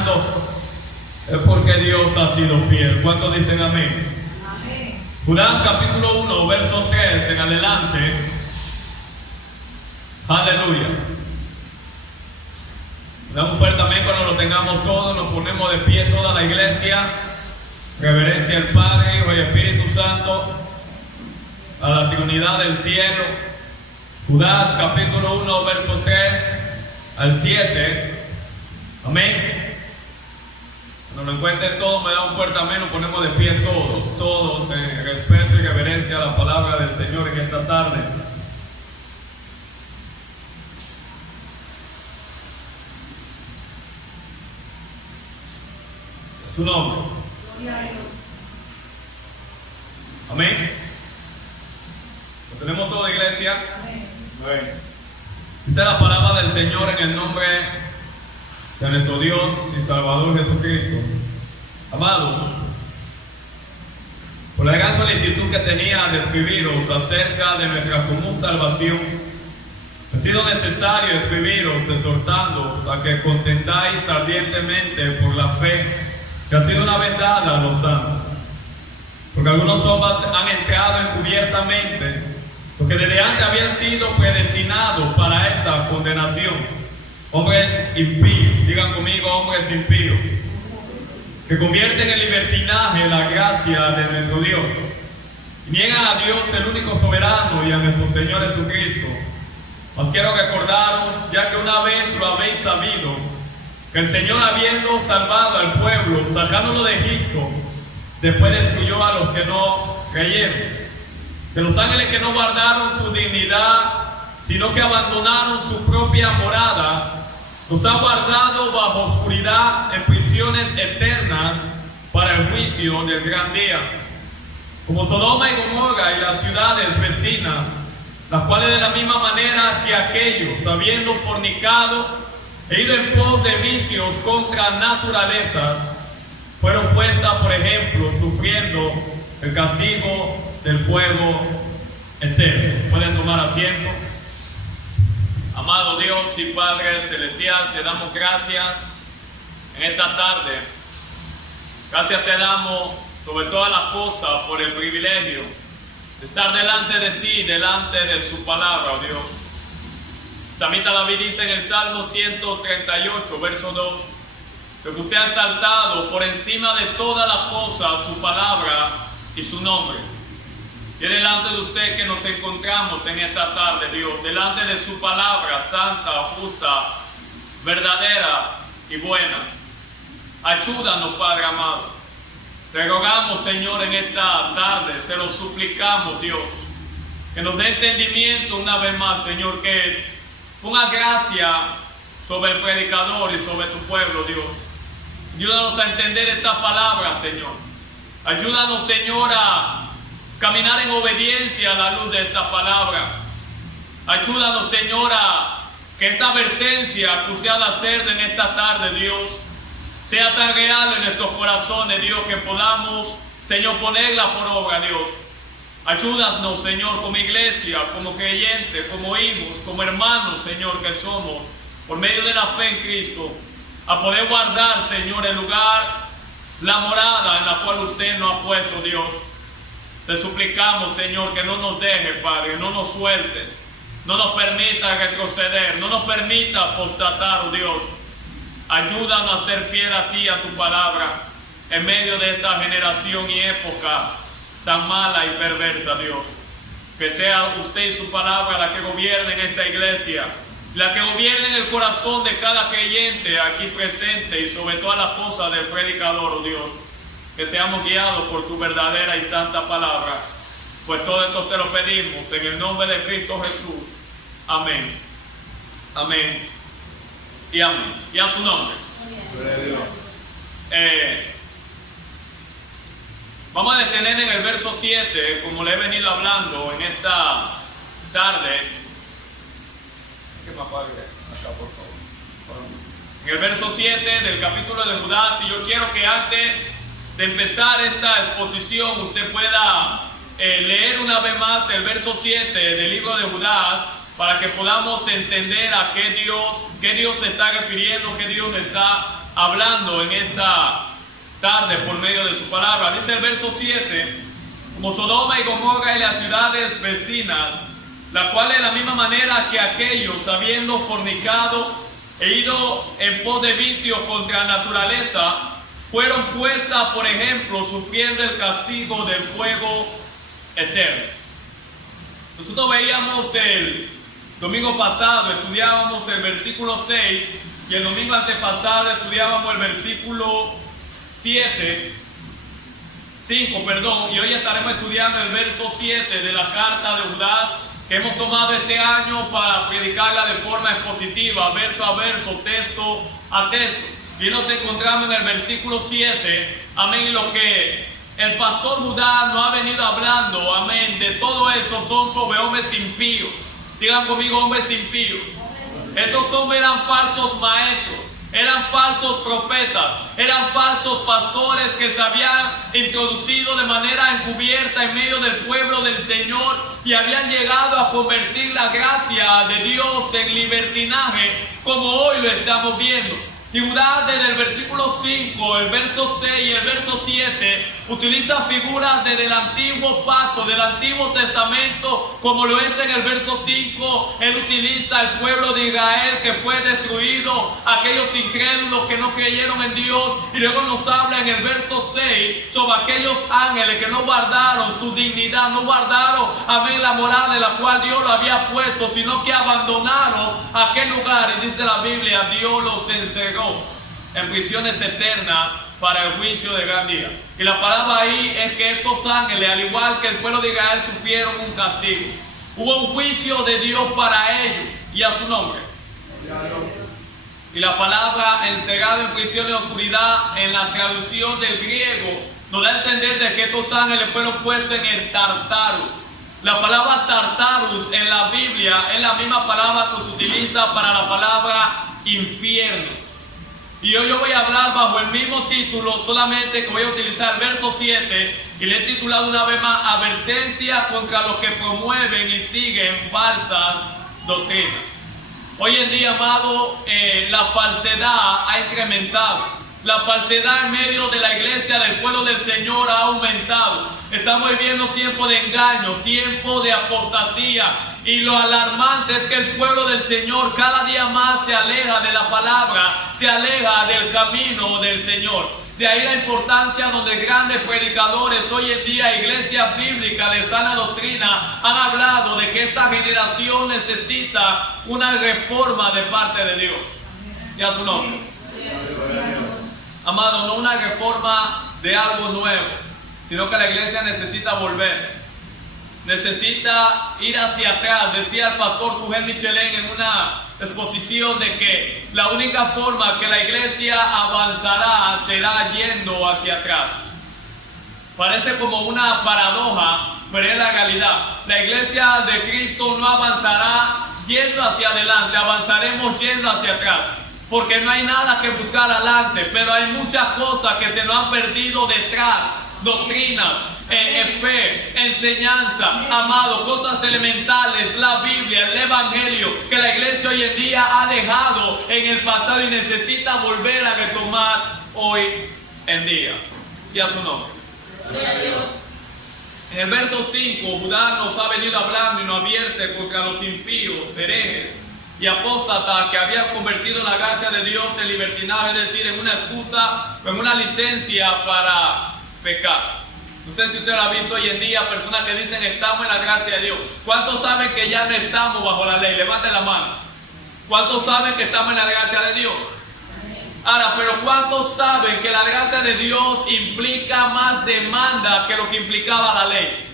caminando, es porque Dios ha sido fiel. ¿Cuántos dicen amén? Amén. Judas capítulo 1, verso 3 en adelante. Aleluya. Damos un fuerte amén cuando lo tengamos todos. Nos ponemos de pie toda la iglesia. Reverencia al Padre, Hijo y Espíritu Santo, a la Trinidad del cielo. Judas capítulo 1, verso 3 al 7. Amén. Cuando lo encuentren todos, me da un fuerte amén. Nos ponemos de pie todos en respeto y reverencia a la palabra del Señor en esta tarde. Es su nombre. Amén. ¿Lo tenemos todo, iglesia? Amén. Bueno. Dice la palabra del Señor en el nombre de nuestro Dios y Salvador Jesucristo. Amados, por la gran solicitud que tenía de escribiros acerca de nuestra común salvación, ha sido necesario escribiros exhortándoos a que contendáis ardientemente por la fe que ha sido una vez dada a los santos. Porque algunos hombres han entrado encubiertamente, porque desde antes habían sido predestinados para esta condenación. Hombres impíos, digan conmigo, hombres impíos, que convierten en libertinaje la gracia de nuestro Dios. Y niegan a Dios, el único soberano, y a nuestro Señor Jesucristo. Os quiero recordaros, ya que una vez lo habéis sabido, que el Señor, habiendo salvado al pueblo, sacándolo de Egipto, después destruyó a los que no creyeron. De los ángeles que no guardaron su dignidad, sino que abandonaron su propia morada, los ha guardado bajo oscuridad en prisiones eternas para el juicio del gran día. Como Sodoma y Gomorra y las ciudades vecinas, las cuales de la misma manera que aquellos, habiendo fornicado e ido en pos de vicios contra naturalezas, fueron puestas por ejemplo, sufriendo el castigo del fuego eterno. Pueden tomar asiento. Amado Dios y Padre Celestial, te damos gracias en esta tarde. Gracias te damos sobre todas las cosas por el privilegio de estar delante de ti, delante de su palabra, oh Dios. Samita David dice en el Salmo 138, verso 2, que usted ha exaltado por encima de todas las cosas su palabra y su nombre. Y es delante de usted que nos encontramos en esta tarde, Dios, delante de su palabra santa, justa, verdadera y buena. Ayúdanos, Padre amado. Te rogamos, Señor, en esta tarde, te lo suplicamos, Dios, que nos dé entendimiento una vez más, Señor, que ponga gracia sobre el predicador y sobre tu pueblo, Dios. Ayúdanos a entender esta palabra, Señor. Ayúdanos, Señor, a caminar en obediencia a la luz de esta palabra. Ayúdanos, Señor, a que esta advertencia que usted ha de hacer en esta tarde, Dios, sea tan real en nuestros corazones, Dios, que podamos, Señor, ponerla por obra, Dios. Ayúdanos, Señor, como iglesia, como creyentes, como hijos, como hermanos, Señor, que somos, por medio de la fe en Cristo, a poder guardar, Señor, el lugar, la morada en la cual usted nos ha puesto, Dios. Te suplicamos, Señor, que no nos dejes, Padre, no nos sueltes, no nos permita retroceder, no nos permita apostatar, oh Dios. Ayúdanos a ser fiel a ti, a tu palabra, en medio de esta generación y época tan mala y perversa, Dios. Que sea usted y su palabra la que gobierne en esta iglesia, la que gobierne en el corazón de cada creyente aquí presente y sobre todas las cosas del predicador, oh Dios. Que seamos guiados por tu verdadera y santa palabra. Pues todo esto te lo pedimos en el nombre de Cristo Jesús. Amén. Amén. Y amén. Y a su nombre. Vamos a detener en el verso 7, como le he venido hablando en esta tarde. ¿Qué me apague acá, por favor? En el verso 7 del capítulo de Judas, y yo quiero que antes de empezar esta exposición usted pueda leer una vez más el verso 7 del libro de Judas, para que podamos entender a qué Dios se está refiriendo, qué Dios está hablando en esta tarde por medio de su palabra. Dice el verso 7, como Sodoma y Gomorra y las ciudades vecinas, la cual de la misma manera que aquellos, habiendo fornicado e ido en pos de vicio contra la naturaleza, fueron puestas por ejemplo, sufriendo el castigo del fuego eterno. Nosotros veíamos el domingo pasado, estudiábamos el versículo 6, y el domingo antepasado estudiábamos el versículo 5, y hoy estaremos estudiando el verso 7 de la carta de Judas, que hemos tomado este año para predicarla de forma expositiva, verso a verso, texto a texto. Y nos encontramos en el versículo 7, amén, lo que el pastor Judas nos ha venido hablando, amén, de todo eso son sobre hombres impíos. Digan conmigo, hombres impíos. Estos hombres eran falsos maestros, eran falsos profetas, eran falsos pastores que se habían introducido de manera encubierta en medio del pueblo del Señor y habían llegado a convertir la gracia de Dios en libertinaje, como hoy lo estamos viendo. Y Judas desde el versículo 5, el verso 6 y el verso 7 utiliza figuras desde el antiguo pacto, del Antiguo Testamento, como lo es en el verso 5. Él utiliza el pueblo de Israel que fue destruido, aquellos incrédulos que no creyeron en Dios, y luego nos habla en el verso 6 sobre aquellos ángeles que no guardaron su dignidad, no guardaron, amén, la moral de la cual Dios lo había puesto, sino que abandonaron aquel lugar, y dice la Biblia, Dios los encerró en prisiones eternas para el juicio de gran día. Y la palabra ahí es que estos ángeles, al igual que el pueblo de Israel, sufrieron un castigo. Hubo un juicio de Dios para ellos y a su nombre. Y la palabra encerrado en prisión de oscuridad, en la traducción del griego, nos da a entender de que estos ángeles fueron puestos en el Tartarus. La palabra Tartarus en la Biblia es la misma palabra que se utiliza para la palabra infiernos. Y hoy yo voy a hablar bajo el mismo título, solamente que voy a utilizar el verso 7 y le he titulado una vez más, advertencia contra los que promueven y siguen falsas doctrinas. Hoy en día, amado, la falsedad ha incrementado. La falsedad en medio de la iglesia del pueblo del Señor ha aumentado. Estamos viviendo tiempo de engaño, tiempo de apostasía. Y lo alarmante es que el pueblo del Señor cada día más se aleja de la palabra, se aleja del camino del Señor. De ahí la importancia donde grandes predicadores hoy en día, iglesias bíblicas de sana doctrina, han hablado de que esta generación necesita una reforma de parte de Dios. Ya su nombre. Amado, no una reforma de algo nuevo, sino que la iglesia necesita volver. Necesita ir hacia atrás. Decía el pastor Sujel Michelén en una exposición de que la única forma que la iglesia avanzará será yendo hacia atrás. Parece como una paradoja, pero es la realidad. La iglesia de Cristo no avanzará yendo hacia adelante, avanzaremos yendo hacia atrás. Porque no hay nada que buscar adelante, pero hay muchas cosas que se nos han perdido detrás. Doctrinas, fe, enseñanza, amado, cosas elementales, la Biblia, el Evangelio, que la iglesia hoy en día ha dejado en el pasado y necesita volver a retomar hoy en día. Y a su nombre. En el verso 5, Judas nos ha venido hablando y nos advierte contra los impíos, herejes y apóstatas que habían convertido la gracia de Dios en libertinaje, es decir, en una excusa, en una licencia para pecar. No sé si usted lo ha visto hoy en día, personas que dicen estamos en la gracia de Dios. ¿Cuántos saben que ya no estamos bajo la ley? Levanten la mano. ¿Cuántos saben que estamos en la gracia de Dios? Ahora, pero ¿cuántos saben que la gracia de Dios implica más demanda que lo que implicaba la ley?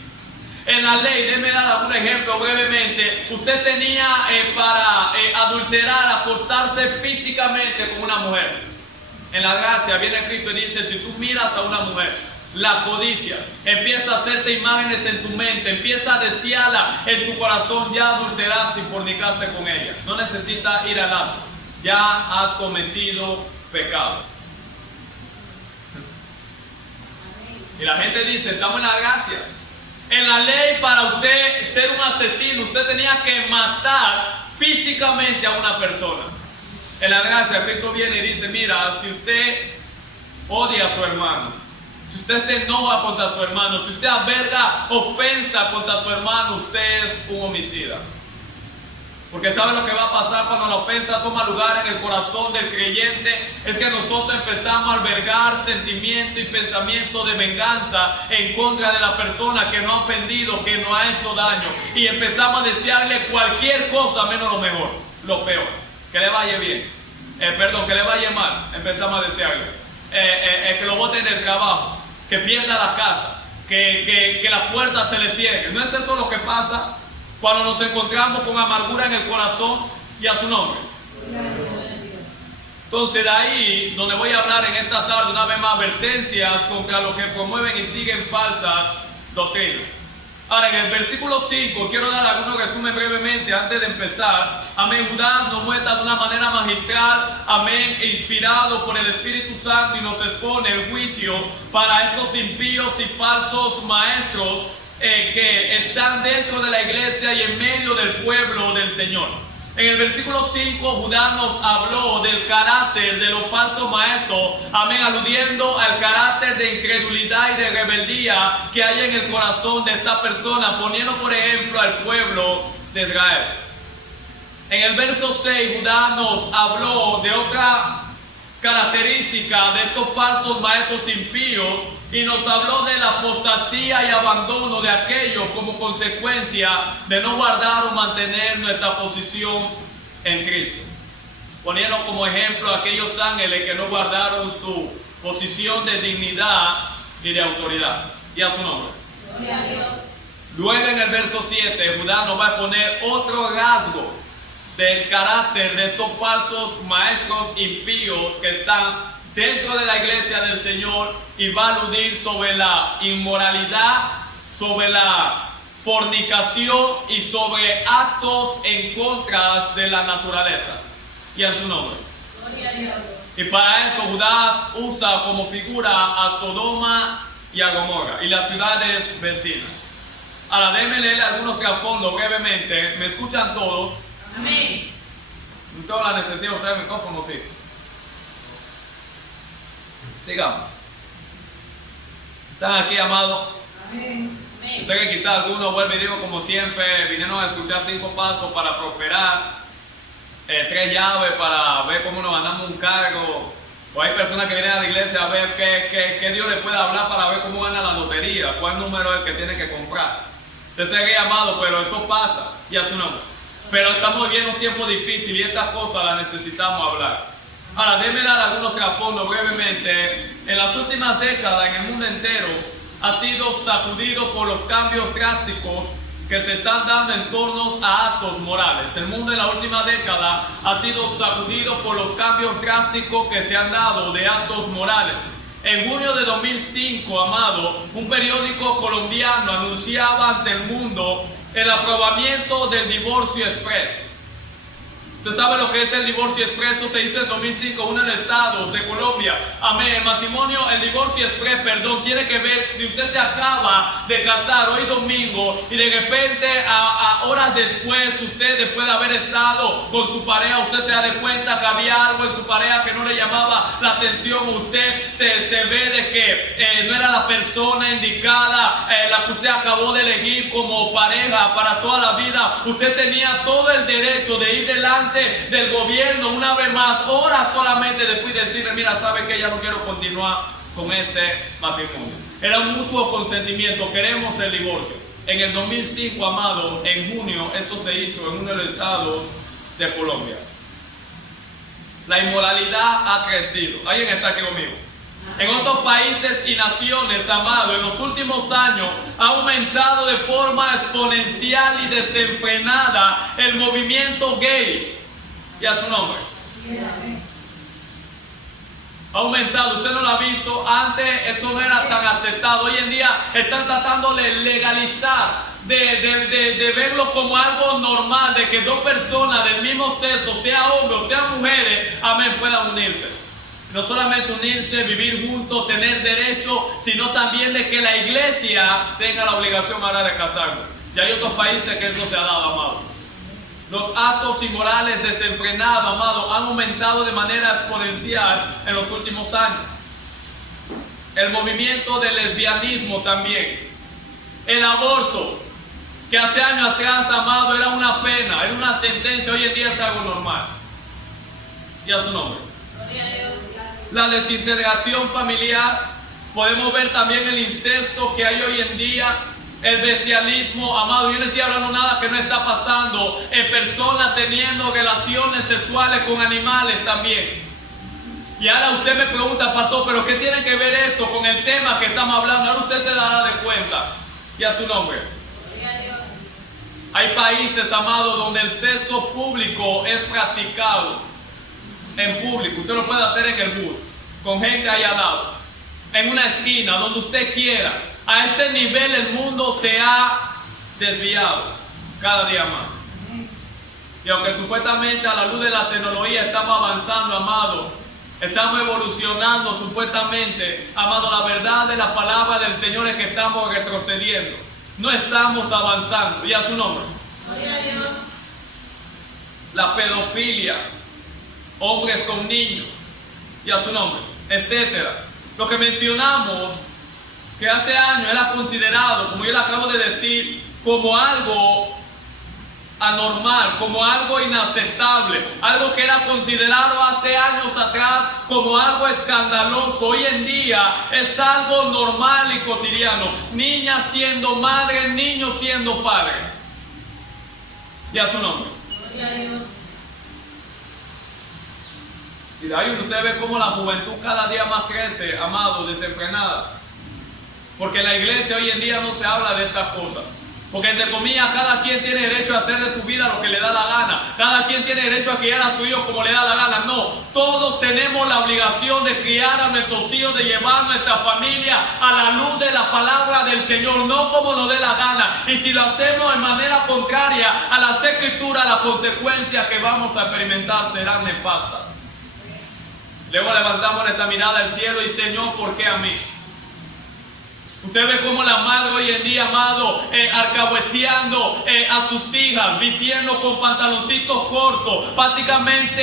En la ley, déjeme dar algún ejemplo brevemente. Usted tenía para adulterar, acostarse físicamente con una mujer. En la gracia viene Cristo y dice, si tú miras a una mujer, la codicia, empieza a hacerte imágenes en tu mente, empieza a desearla en tu corazón, ya adulteraste y fornicaste con ella. No necesitas ir al acto, ya has cometido pecado. Y la gente dice, estamos en la gracia. En la ley, para usted ser un asesino, usted tenía que matar físicamente a una persona. En la gracia, Cristo viene y dice, mira, si usted odia a su hermano, si usted se enoja contra su hermano, si usted alberga ofensa contra su hermano, usted es un homicida. Porque ¿sabe lo que va a pasar cuando la ofensa toma lugar en el corazón del creyente? Es que nosotros empezamos a albergar sentimiento y pensamiento de venganza en contra de la persona que nos ha ofendido, que nos ha hecho daño. Y empezamos a desearle cualquier cosa menos lo mejor, lo peor. Que le vaya bien, que le vaya mal, empezamos a desearle. Que lo boten del trabajo, que pierda la casa, que la puerta se le cierre. ¿No es eso lo que pasa cuando nos encontramos con amargura en el corazón y a su nombre? Entonces de ahí donde voy a hablar en esta tarde una vez más advertencias contra los que promueven y siguen falsas doctrinas. Ahora en el versículo 5 quiero dar algunos resumen brevemente antes de empezar. Amén. Judas nos muestra de una manera magistral, amén, inspirado por el Espíritu Santo, y nos expone el juicio para estos impíos y falsos maestros que están dentro de la iglesia y en medio del pueblo del Señor. En el versículo 5, Judas nos habló del carácter de los falsos maestros, amén, aludiendo al carácter de incredulidad y de rebeldía que hay en el corazón de esta persona, poniendo por ejemplo al pueblo de Israel. En el verso 6, Judas nos habló de otra característica de estos falsos maestros impíos, y nos habló de la apostasía y abandono de aquellos como consecuencia de no guardar o mantener nuestra posición en Cristo. Poniendo como ejemplo a aquellos ángeles que no guardaron su posición de dignidad y de autoridad. Y a su nombre. Gloria a Dios. Luego en el verso 7, Judas nos va a poner otro rasgo del carácter de estos falsos maestros impíos que están dentro de la iglesia del Señor, y va a aludir sobre la inmoralidad, sobre la fornicación y sobre actos en contra de la naturaleza. Y en su nombre. Gloria a Dios. Y para eso Judas usa como figura a Sodoma y a Gomorra y las ciudades vecinas. Ahora déjenme leer algunos trasfondos brevemente. ¿Me escuchan todos? Amén. No tengo la necesidad de usar el micrófono, sí. Sigamos. ¿Están aquí, amados? Amén. Yo sé que quizás algunos vuelven y digo como siempre, vinieron a escuchar 5 pasos para prosperar, 3 llaves para ver cómo nos ganamos un cargo, o hay personas que vienen a la iglesia a ver qué Dios les puede hablar para ver cómo gana la lotería, cuál número es el que tiene que comprar. Usted se ve, amado, pero eso pasa, y a su nombre. Pero estamos viviendo un tiempo difícil y estas cosas las necesitamos hablar. Ahora, déjenme dar algunos trasfondos brevemente. En las últimas décadas, en el mundo entero, ha sido sacudido por los cambios drásticos que se están dando en torno a actos morales. El mundo en la última década ha sido sacudido por los cambios drásticos que se han dado de actos morales. En junio de 2005, amado, un periódico colombiano anunciaba ante el mundo el aprobamiento del divorcio express. Usted sabe lo que es el divorcio expreso, se hizo en 2005 en uno de los estados de Colombia. Amén. El matrimonio, el divorcio express, tiene que ver si usted se acaba de casar hoy domingo y de repente a horas después, usted después de haber estado con su pareja, usted se da de cuenta que había algo en su pareja que no le llamaba la atención. Usted se ve de que no era la persona indicada, la que usted acabó de elegir como pareja para toda la vida. Usted tenía todo el derecho de ir delante del gobierno una vez más, horas solamente después de decirle, mira, sabe que ya no quiero continuar con este matrimonio. Era un mutuo consentimiento, queremos el divorcio. En el 2005, amado, en junio, eso se hizo en uno de los estados de Colombia. La inmoralidad ha crecido. ¿Alguien está aquí conmigo? En otros países y naciones, amado, en los últimos años ha aumentado de forma exponencial y desenfrenada el movimiento gay. Y a su nombre. Ha aumentado, usted no lo ha visto, antes eso no era tan aceptado. Hoy en día están tratando de legalizar, de verlo como algo normal, de que 2 personas del mismo sexo, sea hombres o sean mujeres, amén, puedan unirse. No solamente unirse, vivir juntos, tener derecho, sino también de que la iglesia tenga la obligación ahora de casarnos. Y hay otros países que eso se ha dado, amado. Los actos inmorales desenfrenados, amado, han aumentado de manera exponencial en los últimos años. El movimiento del lesbianismo también. El aborto, que hace años atrás, amado, era una pena, era una sentencia, hoy en día es algo normal. Y a su nombre. La desintegración familiar, podemos ver también el incesto que hay hoy en día, el bestialismo, amado. Yo no estoy hablando nada que no está pasando, personas teniendo relaciones sexuales con animales también. Y ahora usted me pregunta, pastor, pero ¿qué tiene que ver esto con el tema que estamos hablando? Ahora usted se dará de cuenta. Y a su nombre. Hay países, amados, donde el sexo público es practicado en público. Usted lo puede hacer en el bus, con gente ahí al lado, en una esquina, donde usted quiera. A ese nivel el mundo se ha desviado cada día más. Y aunque supuestamente a la luz de la tecnología estamos avanzando, amado, estamos evolucionando supuestamente, amado, la verdad de la palabra del Señor es que estamos retrocediendo. No estamos avanzando. Y a su nombre. La pedofilia, hombres con niños, y a su nombre, etcétera. Lo que mencionamos, que hace años era considerado, como yo le acabo de decir, como algo anormal, como algo inaceptable, algo que era considerado hace años atrás como algo escandaloso, hoy en día es algo normal y cotidiano. Niñas siendo madres, niños siendo padres. Y a su nombre. Y de ahí usted ve cómo la juventud cada día más crece, amado, desenfrenada. Porque en la iglesia hoy en día no se habla de estas cosas. Porque entre comillas, cada quien tiene derecho a hacer de su vida lo que le da la gana. Cada quien tiene derecho a criar a su hijo como le da la gana. No, todos tenemos la obligación de criar a nuestros hijos, de llevar nuestra familia a la luz de la palabra del Señor, no como nos dé la gana. Y si lo hacemos de manera contraria a las escrituras, las consecuencias que vamos a experimentar serán nefastas. Luego levantamos nuestra mirada al cielo y Señor, ¿por qué a mí? Usted ve cómo la madre hoy en día, amado, alcahueteando a sus hijas, vistiendo con pantaloncitos cortos, prácticamente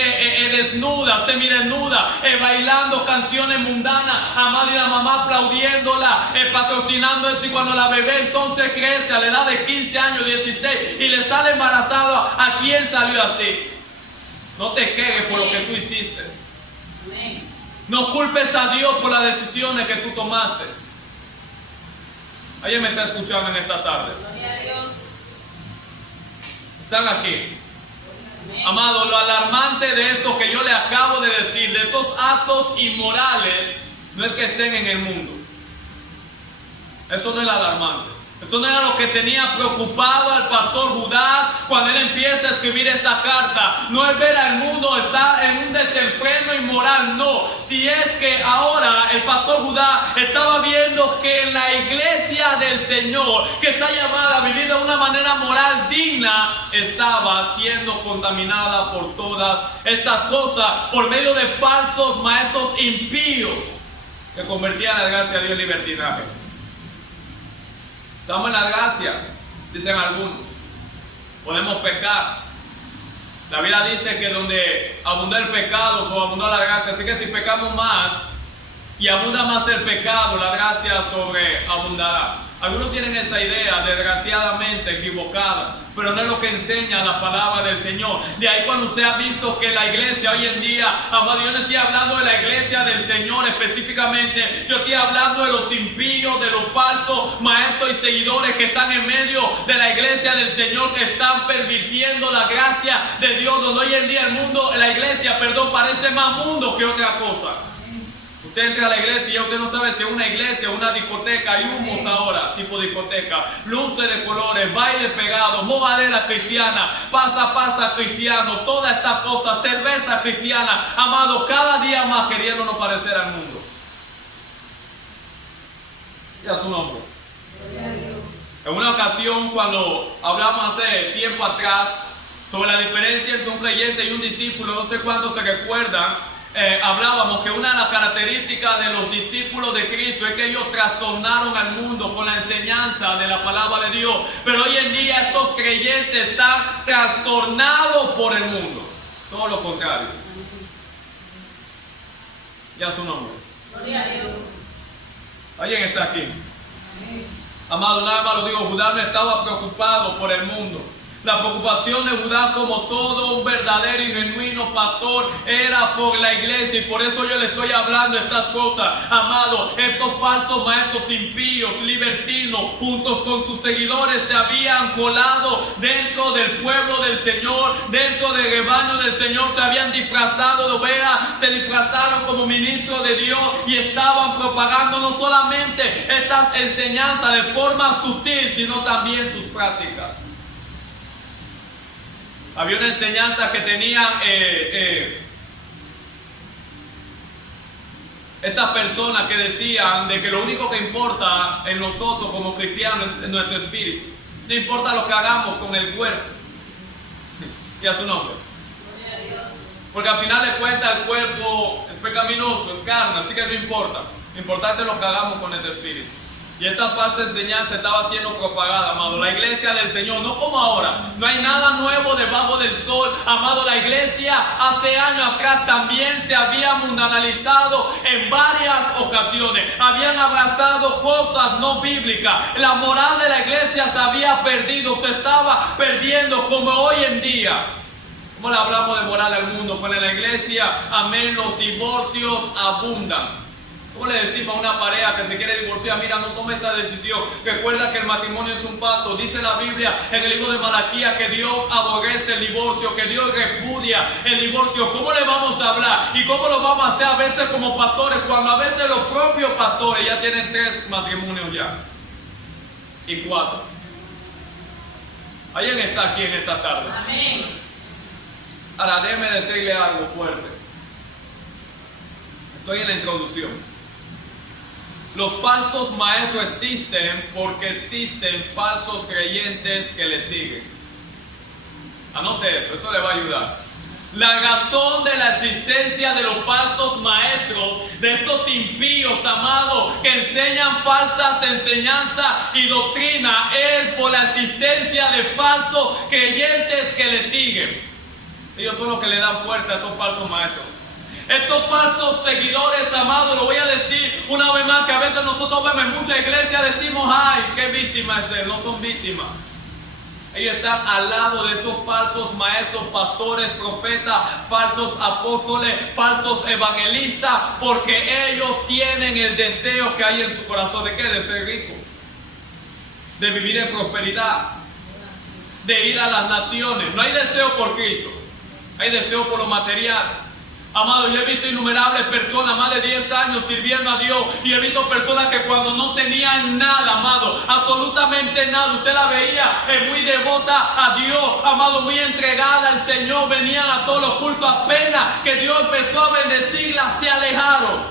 desnuda, semidesnuda, bailando canciones mundanas, amado, y la mamá aplaudiéndola, patrocinando eso. Y cuando la bebé entonces crece a la edad de 15 años, 16, y le sale embarazado, ¿a quién salió así? No te quejes por lo que tú hiciste. No culpes a Dios por las decisiones que tú tomaste. ¿Alguien me está escuchando en esta tarde? Están aquí. Amado, lo alarmante de esto que yo le acabo de decir, de estos actos inmorales, no es que estén en el mundo. Eso no es alarmante. Eso no era lo que tenía preocupado al pastor Judá cuando él empieza a escribir esta carta. No es ver al mundo estar en un desenfreno inmoral, no. Si es que ahora el pastor Judá estaba viendo que en la iglesia del Señor, que está llamada a vivir de una manera moral digna, estaba siendo contaminada por todas estas cosas, por medio de falsos maestros impíos que convertían la gracia de Dios en libertinaje. Estamos en la gracia, dicen algunos. Podemos pecar. La Biblia dice que donde abunda el pecado, sobreabunda la gracia. Así que si pecamos más y abunda más el pecado, la gracia sobreabundará. Algunos tienen esa idea desgraciadamente equivocada, pero no es lo que enseña la palabra del Señor. De ahí cuando usted ha visto que la iglesia hoy en día, amado, yo no estoy hablando de la iglesia del Señor específicamente, yo estoy hablando de los impíos, de los falsos maestros y seguidores que están en medio de la iglesia del Señor, que están pervirtiendo la gracia de Dios, donde hoy en día el mundo, la iglesia, parece más mundo que otra cosa. Usted entra a la iglesia y ya usted no sabe si es una iglesia o una discoteca. Hay humos ahora, tipo discoteca, luces de colores, bailes pegados, mojadera cristiana, pasa cristiano, todas estas cosas, cerveza cristiana, amado, cada día más queriéndonos parecer al mundo. Y a su nombre. En una ocasión, cuando hablamos hace tiempo atrás sobre la diferencia entre un creyente y un discípulo, no sé cuántos se recuerdan, hablábamos que una de las características de los discípulos de Cristo es que ellos trastornaron al mundo con la enseñanza de la palabra de Dios. Pero hoy en día estos creyentes están trastornados por el mundo. Todo lo contrario. Ya su nombre. Gloria a Dios. ¿Alguien está aquí? Amado, nada más lo digo, Judá no estaba preocupado por el mundo. La preocupación de Judá, como todo un verdadero y genuino pastor, era por la iglesia. Y por eso yo le estoy hablando estas cosas. Amado, estos falsos maestros impíos, libertinos, juntos con sus seguidores, se habían colado dentro del pueblo del Señor, dentro del rebaño del Señor. Se habían disfrazado de ovejas, se disfrazaron como ministros de Dios y estaban propagando no solamente estas enseñanzas de forma sutil, sino también sus prácticas. Había una enseñanza que tenían estas personas que decían de que lo único que importa en nosotros como cristianos es nuestro espíritu. No importa lo que hagamos con el cuerpo. Y a su nombre. Porque al final de cuentas el cuerpo es pecaminoso, es carne, así que no importa. Lo importante es lo que hagamos con el espíritu. Y esta falsa enseñanza estaba siendo propagada, amado. La iglesia del Señor, no como ahora, no hay nada nuevo debajo del sol, amado. La iglesia hace años atrás también se había mundanalizado en varias ocasiones. Habían abrazado cosas no bíblicas. La moral de la iglesia se había perdido, se estaba perdiendo como hoy en día. ¿Cómo le hablamos de moral al mundo? Pues en la iglesia, amén, los divorcios abundan. ¿Cómo le decimos a una pareja que se quiere divorciar? Mira, no tome esa decisión. Recuerda que el matrimonio es un pacto. Dice la Biblia en el libro de Malaquías que Dios aborrece el divorcio, que Dios repudia el divorcio. ¿Cómo le vamos a hablar? ¿Y cómo lo vamos a hacer a veces como pastores? Cuando a veces los propios pastores ya tienen 3 matrimonios ya. Y 4. ¿Alguien está aquí en esta tarde? Amén. Ahora déjeme decirle algo fuerte. Estoy en la introducción. Los falsos maestros existen porque existen falsos creyentes que le siguen. Anote eso le va a ayudar. La razón de la existencia de los falsos maestros, de estos impíos, amados, que enseñan falsas enseñanzas y doctrina, es por la existencia de falsos creyentes que le siguen. Ellos son los que le dan fuerza a estos falsos maestros. Estos falsos seguidores, amados, lo voy a decir una vez más, que a veces nosotros vemos en muchas iglesias, decimos, ay, qué víctima es él. No son víctimas. Ellos están al lado de esos falsos maestros, pastores, profetas, falsos apóstoles, falsos evangelistas, porque ellos tienen el deseo que hay en su corazón. ¿De qué? De ser rico, de vivir en prosperidad, de ir a las naciones. No hay deseo por Cristo, hay deseo por lo material. Amado, yo he visto innumerables personas, más de 10 años sirviendo a Dios, y he visto personas que cuando no tenían nada, amado, absolutamente nada, usted la veía muy devota a Dios, amado, muy entregada al Señor, venían a todos los cultos, apenas que Dios empezó a bendecirla, se alejaron.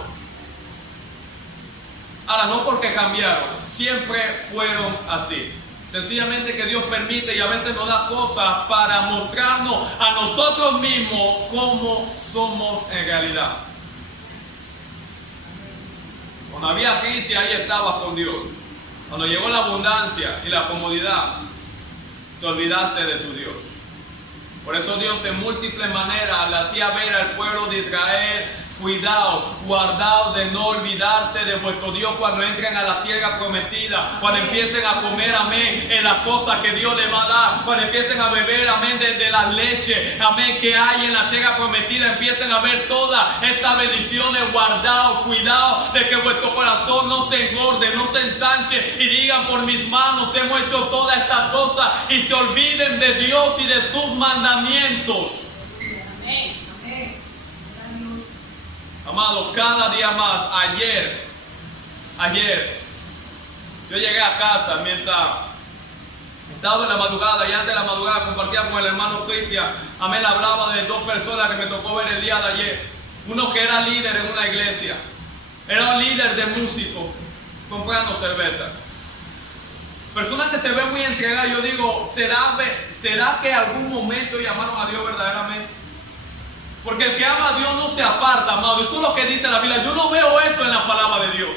Ahora, no porque cambiaron, siempre fueron así. Sencillamente que Dios permite y a veces nos da cosas para mostrarnos a nosotros mismos cómo somos en realidad. Cuando había crisis, ahí estabas con Dios. Cuando llegó la abundancia y la comodidad, te olvidaste de tu Dios. Por eso Dios en múltiples maneras le hacía ver al pueblo de Israel: cuidado, guardaos de no olvidarse de vuestro Dios cuando entren a la tierra prometida, cuando empiecen a comer, amén, en las cosas que Dios les va a dar, cuando empiecen a beber, amén, de las leches, amén, que hay en la tierra prometida, empiecen a ver todas estas bendiciones. Guardaos, cuidado de que vuestro corazón no se engorde, no se ensanche y digan: por mis manos hemos hecho todas estas cosas, y se olviden de Dios y de sus mandamientos. Amado, cada día más. Ayer, yo llegué a casa mientras estaba en la madrugada, y antes de la madrugada compartía con el hermano Cristian. Amén, hablaba de 2 personas que me tocó ver el día de ayer. Uno que era líder en una iglesia, era un líder de músicos, comprando cerveza. Personas que se ven muy entregadas. Yo digo, ¿será que en algún momento llamaron a Dios verdaderamente? Porque el que ama a Dios no se aparta, amado. Eso es lo que dice la Biblia. Yo no veo esto en la palabra de Dios.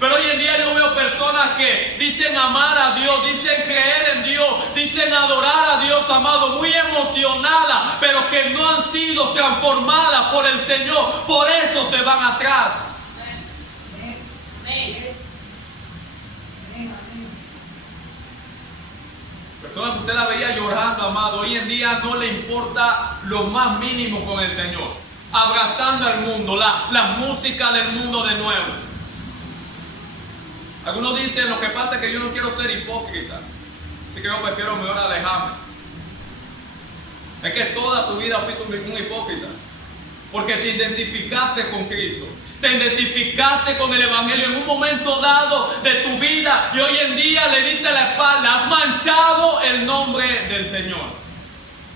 Pero hoy en día yo veo personas que dicen amar a Dios, dicen creer en Dios, dicen adorar a Dios, amado, muy emocionadas, pero que no han sido transformadas por el Señor. Por eso se van atrás. Personas que usted la veía llorando, amado, hoy en día no le importa lo más mínimo con el Señor. Abrazando al mundo, la música del mundo de nuevo. Algunos dicen, lo que pasa es que yo no quiero ser hipócrita, así que yo prefiero mejor alejarme. Es que toda tu vida fuiste un hipócrita, porque te identificaste con Cristo, te identificaste con el Evangelio en un momento dado de tu vida y hoy en día le diste la espalda, has manchado el nombre del Señor.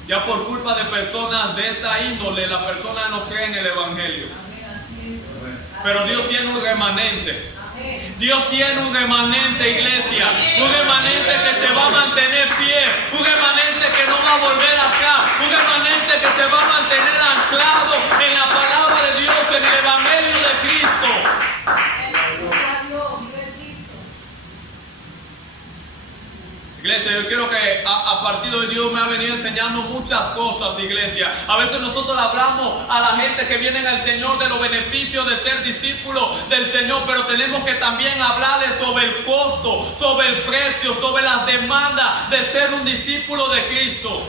Ya por culpa de personas de esa índole, las personas no creen en el Evangelio. Pero Dios tiene un remanente. Dios tiene un remanente, iglesia, un remanente que se va a mantener fiel, un remanente que no va a volver atrás, un remanente que se va a mantener anclado en la palabra de Dios, en el Evangelio de Cristo. Iglesia, yo quiero que a partir de hoy Dios me ha venido enseñando muchas cosas, iglesia. A veces nosotros hablamos a la gente que viene al Señor de los beneficios de ser discípulos del Señor, pero tenemos que también hablarles sobre el costo, sobre el precio, sobre las demandas de ser un discípulo de Cristo.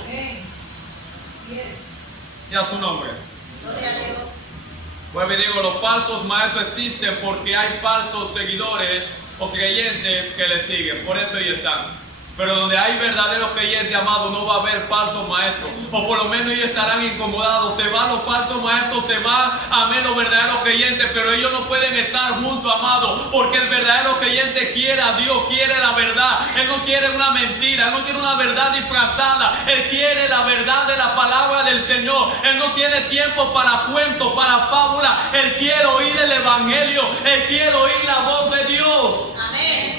Y a su nombre. Pues me digo, los falsos maestros existen porque hay falsos seguidores o creyentes que le siguen. Por eso ellos están. Pero donde hay verdaderos creyentes, amados, no va a haber falsos maestros. O por lo menos ellos estarán incomodados. Se van los falsos maestros, se van, amén, los verdaderos creyentes. Pero ellos no pueden estar juntos, amados. Porque el verdadero creyente quiere a Dios, quiere la verdad. Él no quiere una mentira, él no quiere una verdad disfrazada. Él quiere la verdad de la palabra del Señor. Él no tiene tiempo para cuentos, para fábulas. Él quiere oír el Evangelio. Él quiere oír la voz de Dios. Amén.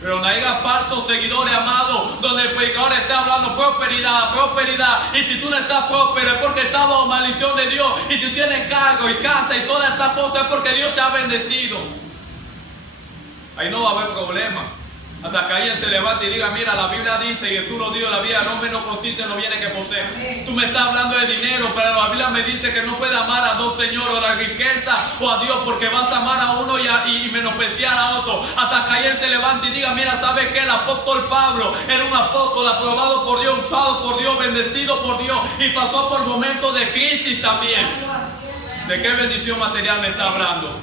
Pero donde haya falsos seguidores, amados, donde el predicador está hablando prosperidad, prosperidad, y si tú no estás próspero es porque estás bajo maldición de Dios, y si tienes cargo y casa y todas estas cosas es porque Dios te ha bendecido. Ahí no va a haber problema. Hasta que alguien se levante y diga, mira, la Biblia dice, y Jesús lo dijo, la vida del hombre no consiste en los bienes que posee. Tú me estás hablando de dinero, pero la Biblia me dice que no puedes amar a dos señores, o la riqueza o a Dios, porque vas a amar a uno y menospreciar a otro. Hasta que alguien se levante y diga, mira, ¿sabes qué? El apóstol Pablo era un apóstol aprobado por Dios, usado por Dios, bendecido por Dios, y pasó por momentos de crisis también. ¿De qué bendición material me está hablando?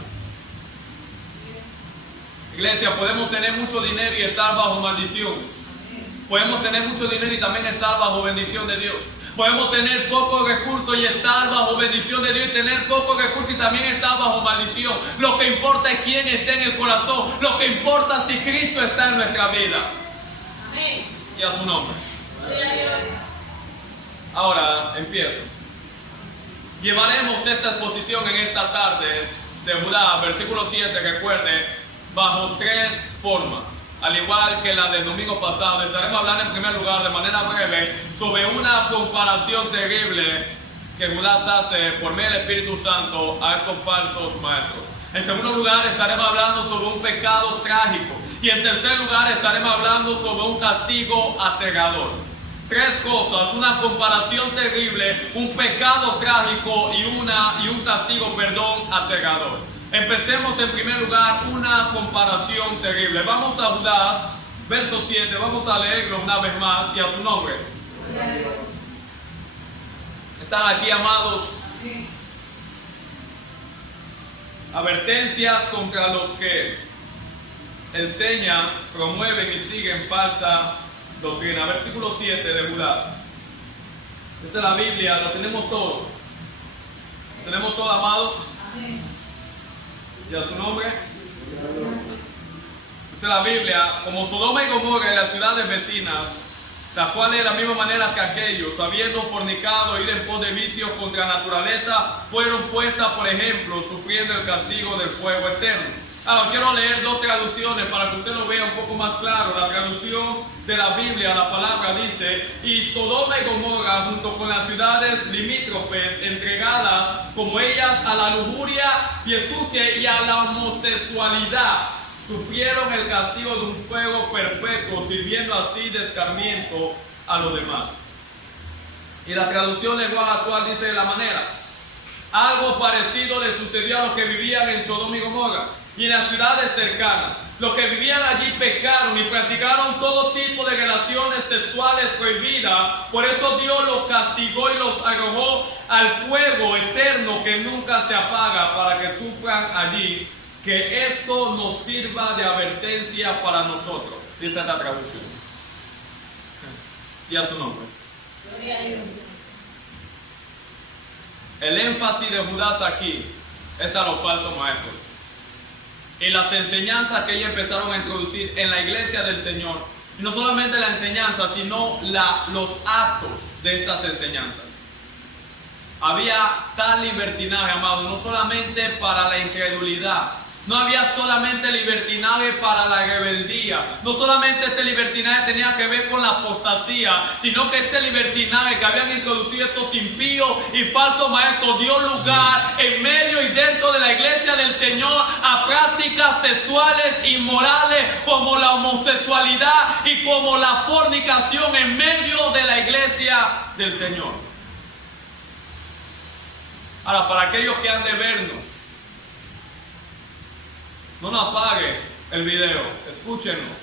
Iglesia, podemos tener mucho dinero y estar bajo maldición. Podemos tener mucho dinero y también estar bajo bendición de Dios. Podemos tener pocos recursos y estar bajo bendición de Dios, y tener pocos recursos y también estar bajo maldición. Lo que importa es quién está en el corazón. Lo que importa es si Cristo está en nuestra vida. Amén. Y a su nombre. Ahora empiezo. Llevaremos esta exposición en esta tarde de Judá, versículo 7, recuerde, bajo tres formas, al igual que la del domingo pasado. Estaremos hablando en primer lugar de manera breve sobre una comparación terrible que Judá hace por medio del Espíritu Santo a estos falsos maestros. En segundo lugar estaremos hablando sobre un pecado trágico, y en tercer lugar estaremos hablando sobre un castigo aterrador. Tres cosas: una comparación terrible, un pecado trágico y un castigo, aterrador. Empecemos en primer lugar una comparación terrible. Vamos a Judas, verso 7, vamos a leerlo una vez más y a su nombre. ¿Están aquí, amados? Advertencias contra los que enseñan, promueven y siguen falsa doctrina. Versículo 7 de Judas. Esa es la Biblia, lo tenemos todo. ¿Tenemos todo, amados? ¿Y a su nombre? Dice la Biblia, como Sodoma y Gomorra y las ciudades vecinas, las cuales de la misma manera que aquellos, habiendo fornicado, ir en pos de vicios contra la naturaleza, fueron puestas por ejemplo, sufriendo el castigo del fuego eterno. Ahora quiero leer dos traducciones para que usted lo vea un poco más claro. La traducción de la Biblia, la palabra dice: y Sodoma y Gomorra junto con las ciudades limítrofes, entregadas como ellas a la lujuria, y escuche, y a la homosexualidad, sufrieron el castigo de un fuego perpetuo, sirviendo así de escarmiento a los demás. Y la traducción lenguaje actual dice de la manera: algo parecido le sucedió a los que vivían en Sodoma y Gomorra y en las ciudades cercanas. Los que vivían allí pecaron y practicaron todo tipo de relaciones sexuales prohibidas. Por eso Dios los castigó y los arrojó al fuego eterno que nunca se apaga, para que sufran allí. Que esto nos sirva de advertencia para nosotros. Dice esta traducción. Y a su nombre. Gloria a Dios. El énfasis de Judas aquí es a los falsos maestros y las enseñanzas que ellos empezaron a introducir en la iglesia del Señor. Y no solamente la enseñanza, sino los actos de estas enseñanzas. Había tal libertinaje, amado, no solamente para la incredulidad. No había solamente libertinaje para la rebeldía. No solamente este libertinaje tenía que ver con la apostasía, sino que este libertinaje que habían introducido estos impíos y falsos maestros dio lugar en medio y dentro de la iglesia del Señor a prácticas sexuales inmorales como la homosexualidad y como la fornicación en medio de la iglesia del Señor. Ahora, para aquellos que han de vernos, no nos apague el video, escúchenos,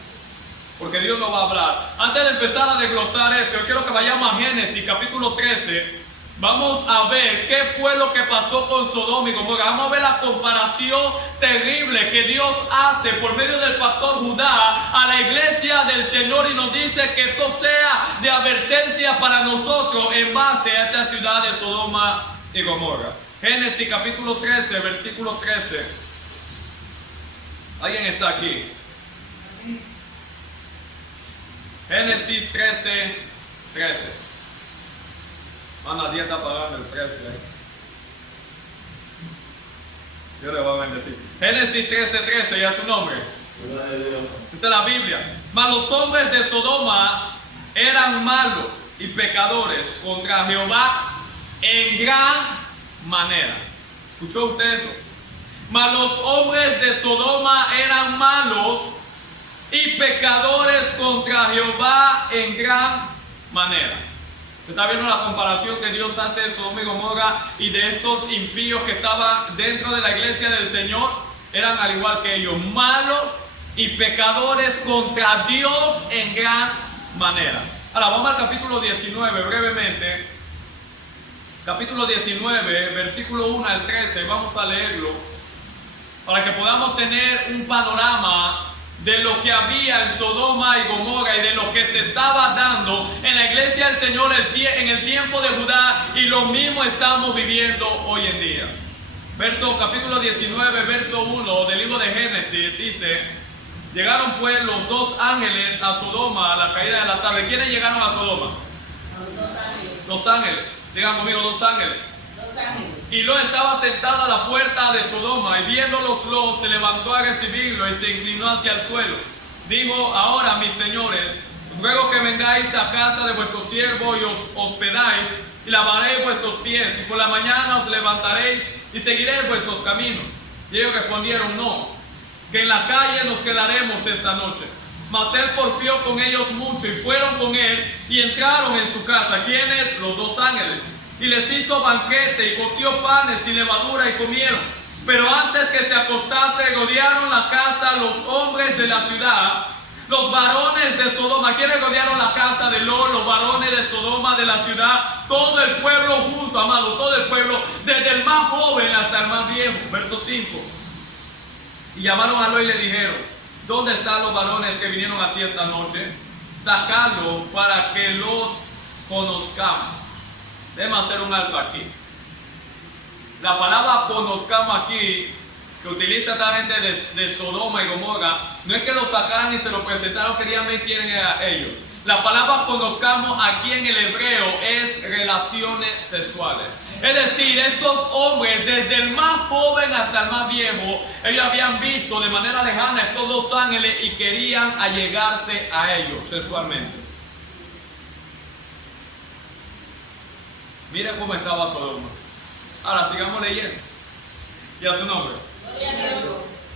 porque Dios nos va a hablar. Antes de empezar a desglosar esto, yo quiero que vayamos a Génesis capítulo 13. Vamos a ver qué fue lo que pasó con Sodoma y Gomorra. Vamos a ver la comparación terrible que Dios hace por medio del pastor Judá a la iglesia del Señor, y nos dice que esto sea de advertencia para nosotros en base a esta ciudad de Sodoma y Gomorra. Génesis capítulo 13, versículo 13. ¿Alguien está aquí? Génesis 13, 13. Manda, Dios está pagando el precio. Dios le va a bendecir. Génesis 13, 13, y a su nombre. Dice la Biblia: mas los hombres de Sodoma eran malos y pecadores contra Jehová en gran manera. ¿Escuchó usted eso? Mas los hombres de Sodoma eran malos y pecadores contra Jehová en gran manera. Está viendo la comparación que Dios hace de Sodoma y Gomorra y de estos impíos que estaban dentro de la iglesia del Señor. Eran al igual que ellos, malos y pecadores contra Dios en gran manera. Ahora vamos al capítulo 19 brevemente. Capítulo 19, versículo 1 al 13, vamos a leerlo para que podamos tener un panorama de lo que había en Sodoma y Gomorra y de lo que se estaba dando en la iglesia del Señor en el tiempo de Judá, y lo mismo estamos viviendo hoy en día. Capítulo 19, verso 1 del libro de Génesis dice: llegaron pues los dos ángeles a Sodoma a la caída de la tarde. ¿Quiénes llegaron a Sodoma? Los ángeles. Digan conmigo, dos ángeles. Y Lot estaba sentado a la puerta de Sodoma, y viéndolos Lot se levantó a recibirlo y se inclinó hacia el suelo. Dijo: ahora, mis señores, ruego que vengáis a casa de vuestro siervo y os hospedáis, y lavaréis vuestros pies, y por la mañana os levantaréis y seguiréis vuestros caminos. Y ellos respondieron: no, que en la calle nos quedaremos esta noche. Mas él porfió con ellos mucho, y fueron con él y entraron en su casa. ¿Quiénes? Los dos ángeles. Y les hizo banquete y coció panes sin levadura y comieron. Pero antes que se acostase, rodearon la casa los hombres de la ciudad, los varones de Sodoma. ¿Quiénes rodearon la casa de Lot? Los varones de Sodoma, de la ciudad. Todo el pueblo junto, amado, todo el pueblo, desde el más joven hasta el más viejo. Verso 5. Y llamaron a Lot y le dijeron: ¿dónde están los varones que vinieron a ti esta noche? Sacadlos para que los conozcamos. Déjame hacer un alto aquí. La palabra conozcamos aquí, que utiliza esta gente de Sodoma y Gomorra, no es que los sacaran y se los presentaron, querían ver quién eran ellos. La palabra conozcamos aquí en el hebreo es relaciones sexuales. Es decir, estos hombres, desde el más joven hasta el más viejo, ellos habían visto de manera lejana estos dos ángeles y querían allegarse a ellos sexualmente. Miren cómo estaba Sodoma. Ahora sigamos leyendo. ¿Y a su nombre?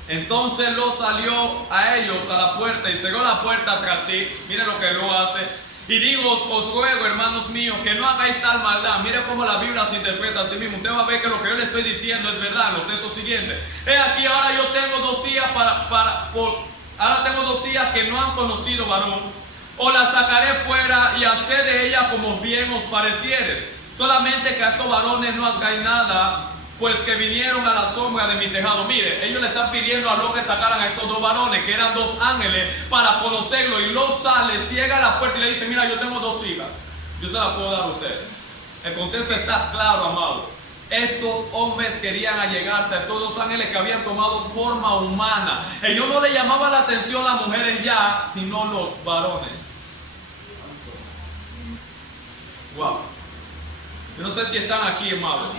Entonces Lot salió a ellos a la puerta y cerró la puerta tras sí. Miren lo que Lot hace. Y digo, os ruego, hermanos míos, que no hagáis tal maldad. Mire cómo la Biblia se interpreta a sí mismo. Usted va a ver que lo que yo le estoy diciendo es verdad. Los textos siguientes. He aquí, ahora yo tengo 2 hijas ahora tengo 2 hijas que no han conocido varón. O las sacaré fuera y haced de ellas como bien os pareciere. Solamente que a estos varones no hagáis nada, pues que vinieron a la sombra de mi tejado. Mire, ellos le están pidiendo a Lot que sacaran a estos 2 varones, que eran 2 ángeles, para conocerlo. Y Lot sale, ciega la puerta y le dice: mira, yo tengo 2 hijas, yo se las puedo dar a ustedes. El contexto está claro, amado. Estos hombres querían allegarse a estos 2 ángeles que habían tomado forma humana. Ellos no le llamaban la atención a las mujeres ya, sino los varones. Wow. Yo no sé si están aquí, amados.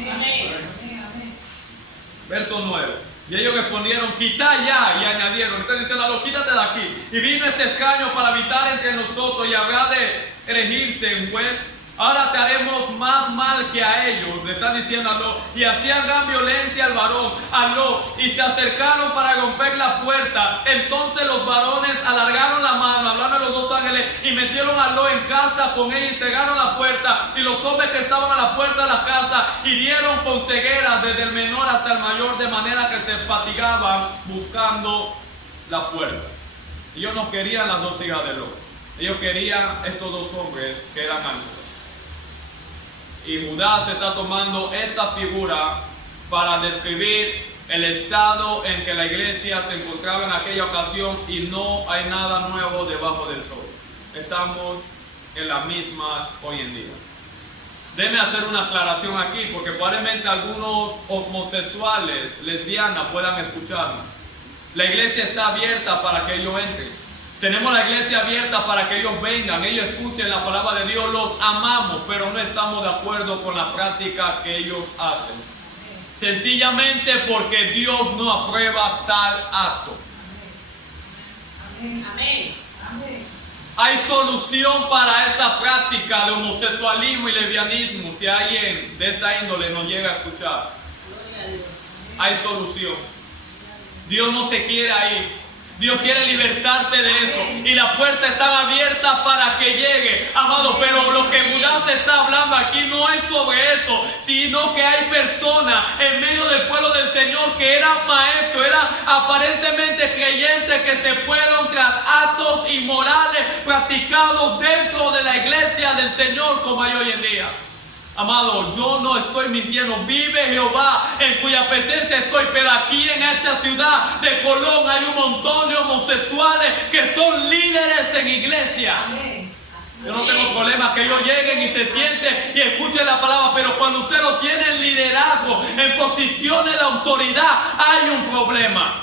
Verso 9. Y ellos respondieron: quitad ya. Y añadieron, están diciendo a Lot: quítate de aquí. Y vino este extraño para habitar entre nosotros y habrá de erigirse en juez. Ahora te haremos más mal que a ellos. Le están diciendo a Lot. Y hacían gran violencia al varón, a Lot, y se acercaron para romper la puerta. Entonces los varones alargaron la mano, hablaron a los 2 ángeles, y metieron a Lot en casa con él y cerraron la puerta. Y los hombres que estaban a la puerta de la casa hirieron con ceguera desde el menor hasta el mayor, de manera que se fatigaban buscando la puerta. Ellos no querían las 2 hijas de Lot. Ellos querían estos 2 hombres que eran ángeles. Y Judá se está tomando esta figura para describir el estado en que la iglesia se encontraba en aquella ocasión, y no hay nada nuevo debajo del sol. Estamos en las mismas hoy en día. Déjeme hacer una aclaración aquí, porque probablemente algunos homosexuales, lesbianas, puedan escucharnos. La iglesia está abierta para que ellos entren. Tenemos la iglesia abierta para que ellos vengan, ellos escuchen la palabra de Dios. Los amamos, pero no estamos de acuerdo con la práctica que ellos hacen. Sencillamente porque Dios no aprueba tal acto. Amén. Hay solución para esa práctica de homosexualismo y lesbianismo. Si alguien de esa índole nos llega a escuchar, hay solución. Dios no te quiere ahí. Dios quiere libertarte de eso. Y las puertas están abiertas para que llegue, amado. Pero lo que Judá se está hablando aquí no es sobre eso, sino que hay personas en medio del pueblo del Señor que eran maestros, eran aparentemente creyentes, que se fueron tras actos inmorales practicados dentro de la iglesia del Señor, como hay hoy en día. Amado, yo no estoy mintiendo. Vive Jehová, en cuya presencia estoy. Pero aquí en esta ciudad de Colón hay un montón de homosexuales que son líderes en iglesia. Yo no tengo problema que ellos lleguen y se sienten y escuchen la palabra, pero cuando usted lo tiene en liderazgo, en posiciones de autoridad, hay un problema.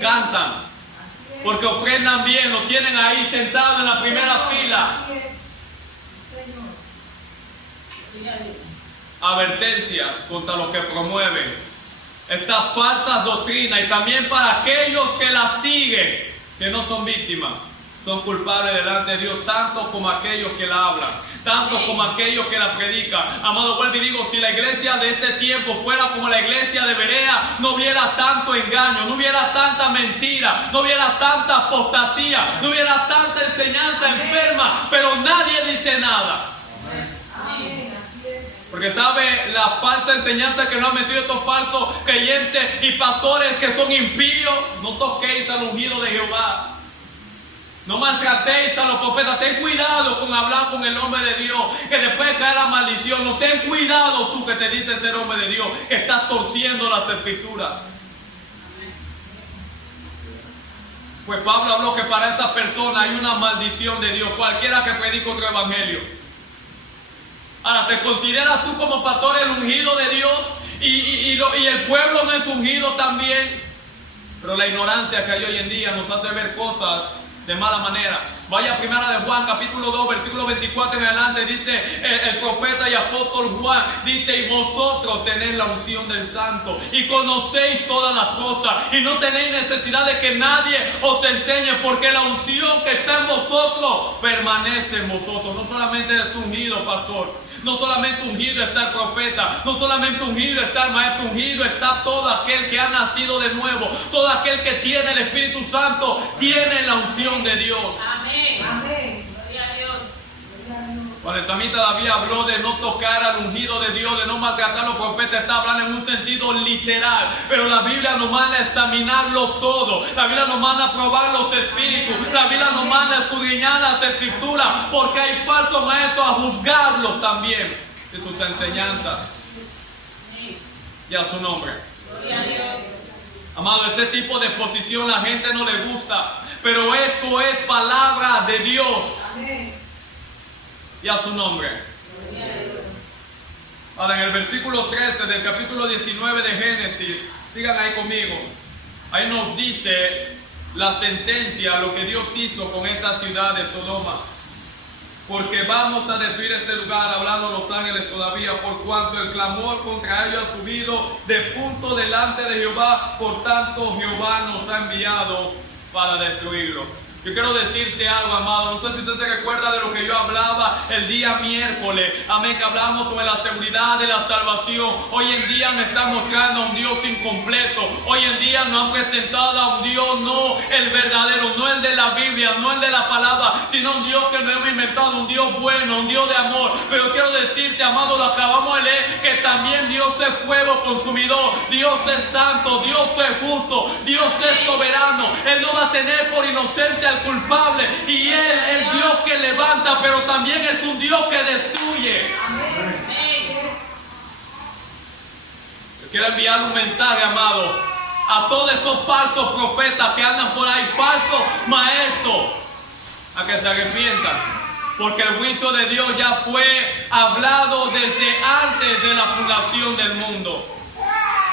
Cantan, porque ofrendan bien, lo tienen ahí sentado en la primera fila. Advertencias contra los que promueven estas falsas doctrinas, y también para aquellos que las siguen, que no son víctimas, son culpables delante de Dios, tanto como aquellos que la hablan, tanto como aquellos que la predican. Amado, vuelvo y digo, si la iglesia de este tiempo fuera como la iglesia de Berea, no hubiera tanto engaño, no hubiera tanta mentira, no hubiera tanta apostasía, no hubiera tanta enseñanza enferma, pero nadie dice nada. Porque sabe la falsa enseñanza que nos han metido estos falsos creyentes y pastores que son impíos. No toquéis al ungido de Jehová. No maltratéis a los profetas. Ten cuidado con hablar con el hombre de Dios, que después cae la maldición. No, ten cuidado tú que te dices ser hombre de Dios, que estás torciendo las escrituras. Pues Pablo habló que para esa persona hay una maldición de Dios, cualquiera que predique otro evangelio. Ahora, ¿te consideras tú como pastor el ungido de Dios y el pueblo no es ungido también? Pero la ignorancia que hay hoy en día nos hace ver cosas de mala manera. Vaya a Primera de Juan, capítulo 2, versículo 24 en adelante, dice el profeta y apóstol Juan, dice: y vosotros tenéis la unción del Santo y conocéis todas las cosas y no tenéis necesidad de que nadie os enseñe, porque la unción que está en vosotros permanece en vosotros. No solamente eres ungido, pastor, no solamente ungido está el profeta, no solamente ungido está el maestro, ungido está todo aquel que ha nacido de nuevo, todo aquel que tiene el Espíritu Santo, tiene la unción de Dios. Amén. Amén. Gloria a Dios. Cuando el salmista David habló de no tocar al ungido de Dios, de no maltratar a los profetas, está hablando en un sentido literal. Pero la Biblia nos manda a examinarlo todo. La Biblia nos manda a probar los espíritus. La Biblia nos manda a escudriñar las escrituras, porque hay falsos maestros, a juzgarlos también de sus enseñanzas. Y a su nombre. Gloria a Dios. Amado, este tipo de exposición la gente no le gusta, pero esto es palabra de Dios. Amén. Y a su nombre. Ahora, en el versículo 13 del capítulo 19 de Génesis, sigan ahí conmigo. Ahí nos dice la sentencia, lo que Dios hizo con esta ciudad de Sodoma. Porque vamos a destruir este lugar, hablando los ángeles todavía, por cuanto el clamor contra ellos ha subido de punto delante de Jehová, por tanto Jehová nos ha enviado para destruirlo. Yo quiero decirte algo, amado. No sé si usted se recuerda de lo que yo hablaba el día miércoles. Amén, que hablamos sobre la seguridad de la salvación. Hoy en día nos están mostrando a un Dios incompleto. Hoy en día nos han presentado a un Dios no el verdadero, no el de la Biblia, no el de la palabra, sino un Dios que nos hemos inventado, un Dios bueno, un Dios de amor. Pero quiero decirte, amado, lo acabamos de leer, que también Dios es fuego consumidor. Dios es santo, Dios es justo, Dios es soberano. Él no va a tener por inocente al culpable, y Él es el Dios que levanta, pero también es un Dios que destruye. Yo quiero enviar un mensaje, amado, a todos esos falsos profetas que andan por ahí, falsos maestros, a que se arrepientan, porque el juicio de Dios ya fue hablado desde antes de la fundación del mundo.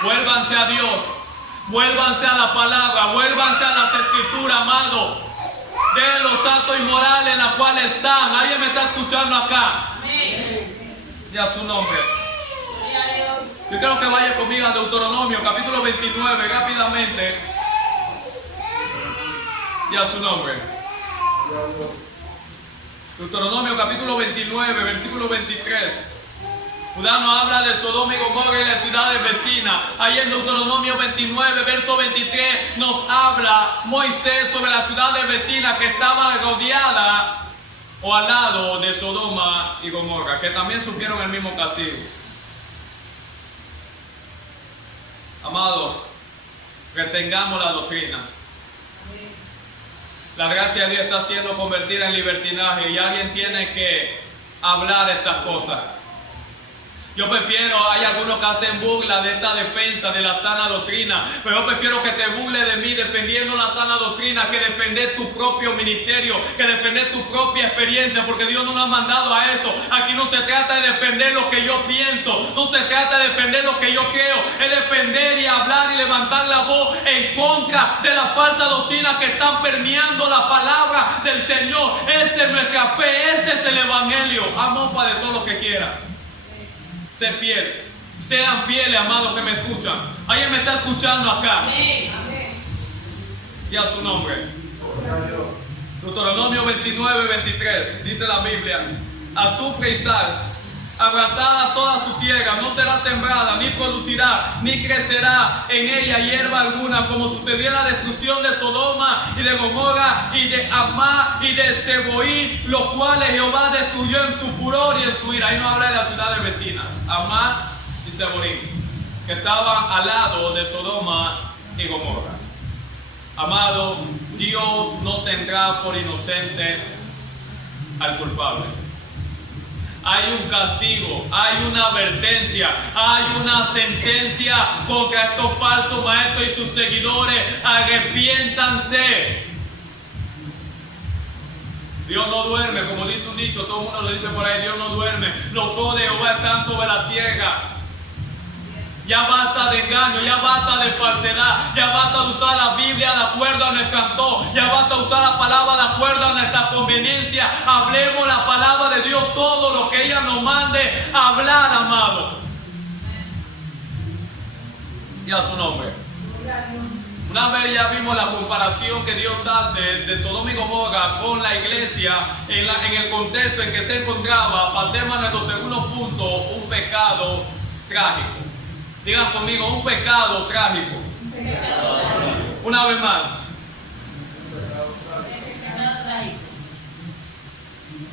Vuélvanse a Dios, vuélvanse a la palabra, vuélvanse a las escrituras, amado. De los actos inmorales en los cuales están. ¿Alguien me está escuchando acá? Amén. Y a su nombre. Yo quiero que vaya conmigo a Deuteronomio capítulo 29 rápidamente. Y a su nombre. Deuteronomio capítulo 29 versículo 23. Judá nos habla de Sodoma y Gomorra y las ciudades vecinas. Ahí en Deuteronomio 29, verso 23, nos habla Moisés sobre las ciudades vecinas que estaban rodeadas o al lado de Sodoma y Gomorra, que también sufrieron el mismo castigo. Amados, retengamos la doctrina. La gracia de Dios está siendo convertida en libertinaje y alguien tiene que hablar estas cosas. Yo prefiero, hay algunos que hacen burla de esta defensa de la sana doctrina, pero yo prefiero que te burles de mí defendiendo la sana doctrina que defender tu propio ministerio, que defender tu propia experiencia, porque Dios no nos ha mandado a eso. Aquí no se trata de defender lo que yo pienso, no se trata de defender lo que yo creo, es defender y hablar y levantar la voz en contra de la falsa doctrina que están permeando la palabra del Señor. Esa es nuestra fe, ese es el evangelio. A mofa de todo lo que quiera. Sé fiel, sean fieles, amados que me escuchan. ¿Alguien me está escuchando acá? Amén. Y a su nombre. Deuteronomio 29, 23, dice la Biblia: azufre y sal, abrazada toda su tierra, no será sembrada, ni producirá, ni crecerá en ella hierba alguna, como sucedió en la destrucción de Sodoma y de Gomorra y de Amá y de Seboín, los cuales Jehová destruyó en su furor y en su ira. Ahí no habla de las ciudades vecinas, Amá y Seboín, que estaban al lado de Sodoma y Gomorra. Amado, Dios no tendrá por inocente al culpable. Hay un castigo, hay una advertencia, hay una sentencia contra estos falsos maestros y sus seguidores. Arrepiéntanse. Dios no duerme, como dice un dicho, todo el mundo lo dice por ahí: Dios no duerme. Los ojos de Jehová están sobre la tierra. Ya basta de engaño, ya basta de falsedad, ya basta de usar la Biblia de acuerdo a nuestro antojo, ya basta de usar la palabra de acuerdo a nuestra conveniencia. Hablemos la palabra de Dios, todo lo que ella nos mande hablar, amado. Y a su nombre. Una vez ya vimos la comparación que Dios hace de Sodoma y Gomorra con la iglesia en el contexto en que se encontraba. Pasemos a nuestro segundo punto, un pecado trágico. Digan conmigo, un pecado trágico. Una vez más.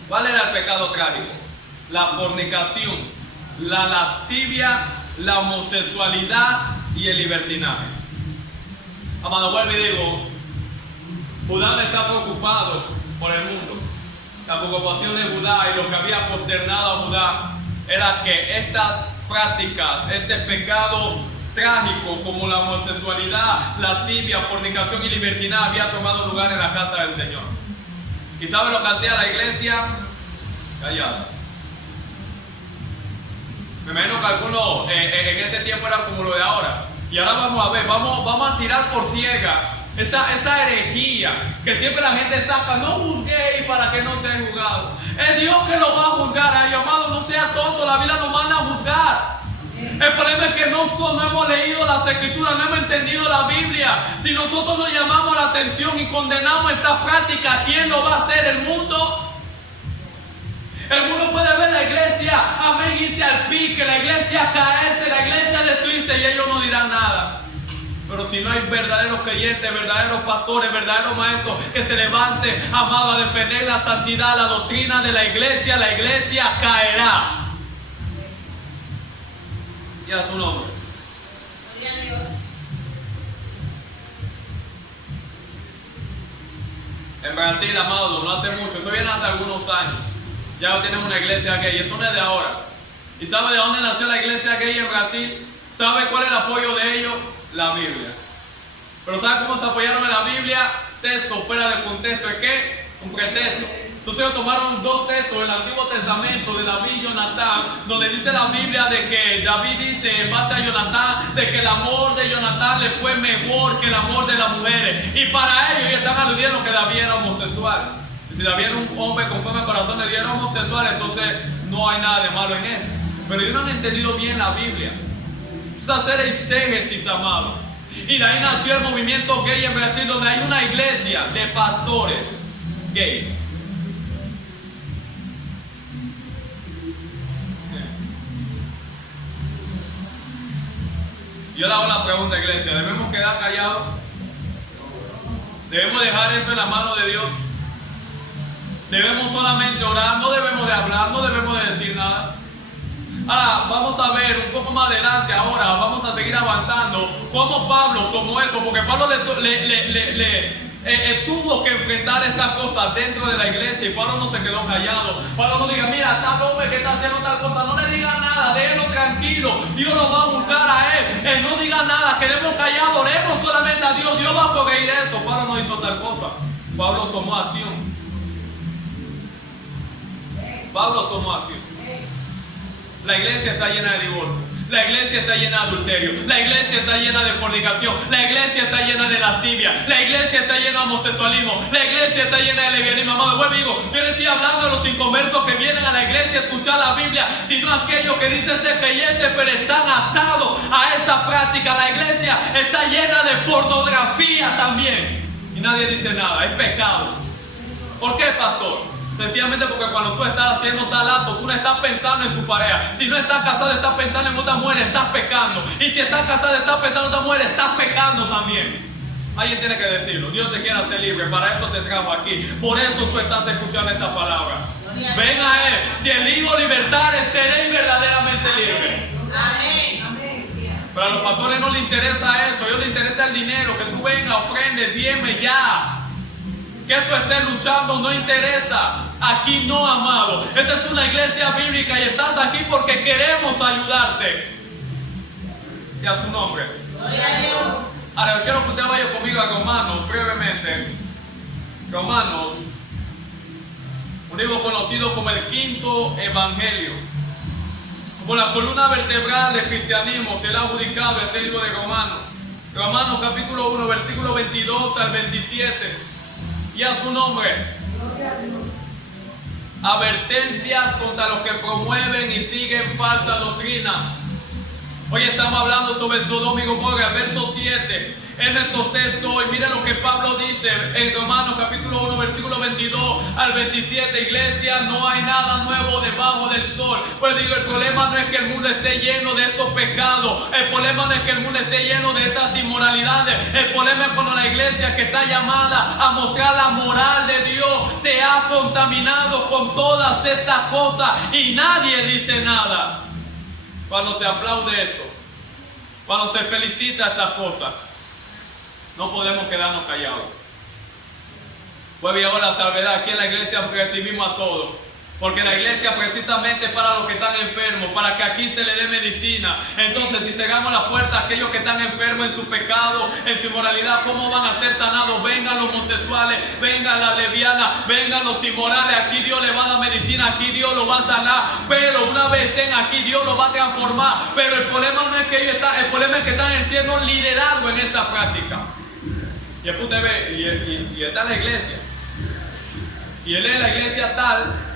¿Cuál era el pecado trágico? La fornicación, la lascivia, la homosexualidad y el libertinaje. Amado, vuelvo y digo, Judá no está preocupado por el mundo. La preocupación de Judá y lo que había consternado a Judá era que estas prácticas, este pecado trágico como la homosexualidad, lascivia, fornicación y libertinaje había tomado lugar en la casa del Señor. ¿Y sabe lo que hacía la iglesia? Callada. Me imagino que algunos en ese tiempo era como lo de ahora. Y ahora vamos a ver, vamos a tirar por tierra esa herejía que siempre la gente saca. No juzguéis para que no sean juzgados. Es Dios que lo va a juzgar a ellos, amado. No sea tonto, la Biblia nos manda a juzgar. El problema es que no hemos leído las escrituras, no hemos entendido la Biblia. Si nosotros nos llamamos la atención y condenamos esta práctica, ¿quién lo va a hacer? ¿El mundo? El mundo puede ver la iglesia, amén, irse al pique, la iglesia caerse, la iglesia destruirse y ellos no dirán nada. Pero si no hay verdaderos creyentes, verdaderos pastores, verdaderos maestros que se levanten, amado, a defender la santidad, la doctrina de la iglesia caerá. Y a su nombre. En Brasil, amado, no hace mucho, eso viene hace algunos años. Ya tienen una iglesia gay, eso no es de ahora. ¿Y sabe de dónde nació la iglesia gay en Brasil? ¿Sabe cuál es el apoyo de ellos? La Biblia. Pero ¿sabe cómo se apoyaron en la Biblia? Texto fuera de contexto. ¿Es qué? Un pretexto. Entonces ellos tomaron dos textos del Antiguo Testamento de David y Jonatán, donde dice la Biblia de que David dice en base a Jonatán de que el amor de Jonatán le fue mejor que el amor de las mujeres. Y para ellos están aludiendo que David era homosexual. Si David era un hombre conforme al corazón de Dios, era homosexual, entonces no hay nada de malo en eso. Pero ellos no han entendido bien la Biblia. Es hacer exégesis, amado. Y de ahí nació el movimiento gay en Brasil, donde hay una iglesia de pastores gay. Yo le hago la pregunta, iglesia, ¿debemos quedar callados? ¿Debemos dejar eso en la mano de Dios? Debemos solamente orar, no debemos de hablar, no debemos de decir nada. Ahora vamos a ver un poco más adelante, ahora vamos a seguir avanzando, cómo Pablo tomó eso, porque Pablo tuvo que enfrentar estas cosas dentro de la iglesia y Pablo no se quedó callado. Pablo no diga, mira, tal hombre que está haciendo tal cosa, no le diga nada, déjelo tranquilo, Dios lo va a juzgar a él no diga nada, quedemos callados, oremos solamente a Dios, Dios va a corregir eso. Pablo no hizo tal cosa, Pablo tomó acción. Pablo tomó acción. La iglesia está llena de divorcio. La iglesia está llena de adulterio. La iglesia está llena de fornicación. La iglesia está llena de lascivia. La iglesia está llena de homosexualismo. La iglesia está llena de lesbianismo. Mamá, vuelvo y digo, yo no estoy hablando de los inconversos que vienen a la iglesia a escuchar la Biblia, sino aquellos que dicen ser creyentes pero están atados a esa práctica. La iglesia está llena de pornografía también. Y nadie dice nada, es pecado. ¿Por qué, pastor? Sencillamente porque cuando tú estás haciendo tal acto, tú no estás pensando en tu pareja. Si no estás casado, estás pensando en otra mujer, estás pecando. Y si estás casado, estás pensando en otra mujer, estás pecando también. Alguien tiene que decirlo. Dios te quiere hacer libre, para eso te trajo aquí. Por eso tú estás escuchando esta palabra. Ven a Él. Si elijo libertades, seréis verdaderamente libres. Amén. Pero a los pastores no les interesa eso. A ellos les interesa el dinero, que tú vengas, ofrendes, diezme ya. Que tú estés luchando no interesa. Aquí no, amado. Esta es una iglesia bíblica y estás aquí porque queremos ayudarte. Y a su nombre. Gloria a Dios. Ahora yo quiero que usted vaya conmigo a Romanos brevemente. Romanos, un libro conocido como el quinto evangelio. Como la columna vertebral del cristianismo se le ha adjudicado este libro de Romanos. Romanos capítulo 1, versículo 22 al 27. Y a su nombre. Advertencias contra los que promueven y siguen falsa doctrina. Hoy estamos hablando sobre Sodoma y Gomorra, verso 7. En nuestro texto, y mira lo que Pablo dice en Romanos capítulo 1, versículo 22 al 27. Iglesia, no hay nada nuevo debajo del sol. Pues digo, el problema no es que el mundo esté lleno de estos pecados. El problema no es que el mundo esté lleno de estas inmoralidades. El problema es cuando la iglesia, que está llamada a mostrar la moral de Dios, se ha contaminado con todas estas cosas y nadie dice nada. Cuando se aplaude esto, cuando se felicita estas cosas, no podemos quedarnos callados. Pues y ahora la salvedad, aquí en la iglesia recibimos a todos. Porque la iglesia precisamente es para los que están enfermos, para que aquí se le dé medicina. Entonces, si cerramos la puerta a aquellos que están enfermos en su pecado, en su inmoralidad, ¿cómo van a ser sanados? Vengan los homosexuales, vengan las lesbianas, vengan los inmorales. Aquí Dios les va a dar medicina, aquí Dios los va a sanar. Pero una vez estén aquí, Dios los va a transformar. Pero el problema no es que ellos están, el problema es que están siendo liderados en esa práctica. Y después usted ve, y está en la iglesia. Y él es la iglesia tal.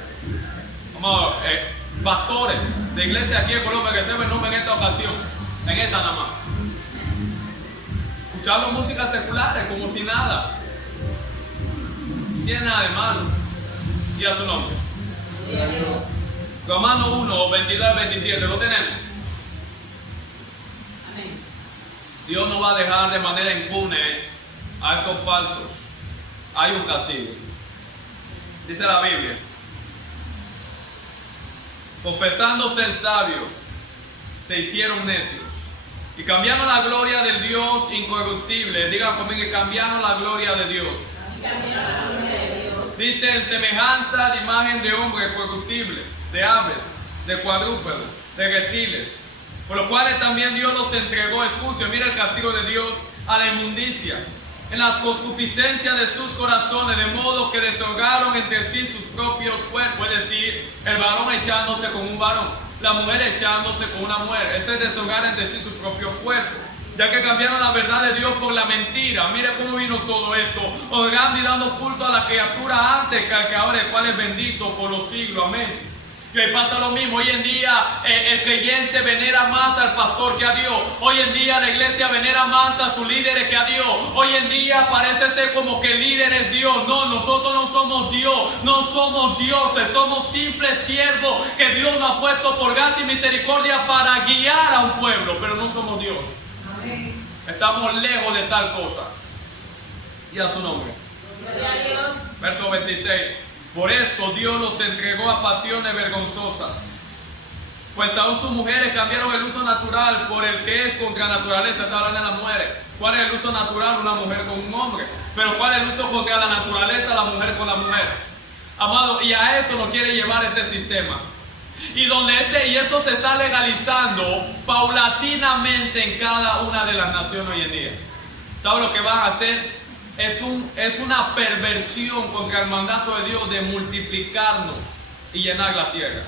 Pastores de iglesia aquí en Colombia que se el nombre en esta ocasión, en esta nada más, escuchando música seculares como si nada, no tiene nada de malo. Y a su nombre. Romanos 1, 22 al 27, ¿lo tenemos? Amén. Dios no va a dejar de manera impune a estos falsos. Hay un castigo. Dice la Biblia: confesando ser sabios, se hicieron necios y cambiaron la gloria del Dios incorruptible. Digan conmigo, que cambiaron la gloria de Dios. Dice, en semejanza de imagen de hombre corruptible, de aves, de cuadrúpedos, de reptiles, por los cuales también Dios los entregó. Escuchen, mira el castigo de Dios: a la inmundicia, en las concupiscencias de sus corazones, de modo que deshogaron entre sí sus propios cuerpos. Es decir, el varón echándose con un varón, la mujer echándose con una mujer. Ese es deshogar entre sí sus propios cuerpos, ya que cambiaron la verdad de Dios por la mentira. Mire cómo vino todo esto: honrando y dando culto a la criatura antes que al que ahora, el cual es bendito por los siglos. Amén. Y ahí pasa lo mismo. Hoy en día el creyente venera más al pastor que a Dios. Hoy en día la iglesia venera más a sus líderes que a Dios. Hoy en día parece ser como que el líder es Dios. No, nosotros no somos Dios, no somos dioses, somos simples siervos que Dios nos ha puesto por gracia y misericordia para guiar a un pueblo, pero no somos Dios. Amén. Estamos lejos de tal cosa. Y a su nombre. Gloria a Dios. Verso 26. Por esto Dios los entregó a pasiones vergonzosas, pues aún sus mujeres cambiaron el uso natural por el que es contra naturaleza. Está hablando de las mujeres. ¿Cuál es el uso natural? Una mujer con un hombre. Pero ¿cuál es el uso contra la naturaleza? La mujer con la mujer. Amado, y a eso nos quiere llevar este sistema. Y esto se está legalizando paulatinamente en cada una de las naciones hoy en día. ¿Sabe lo que van a hacer? Es una perversión contra el mandato de Dios de multiplicarnos y llenar la tierra.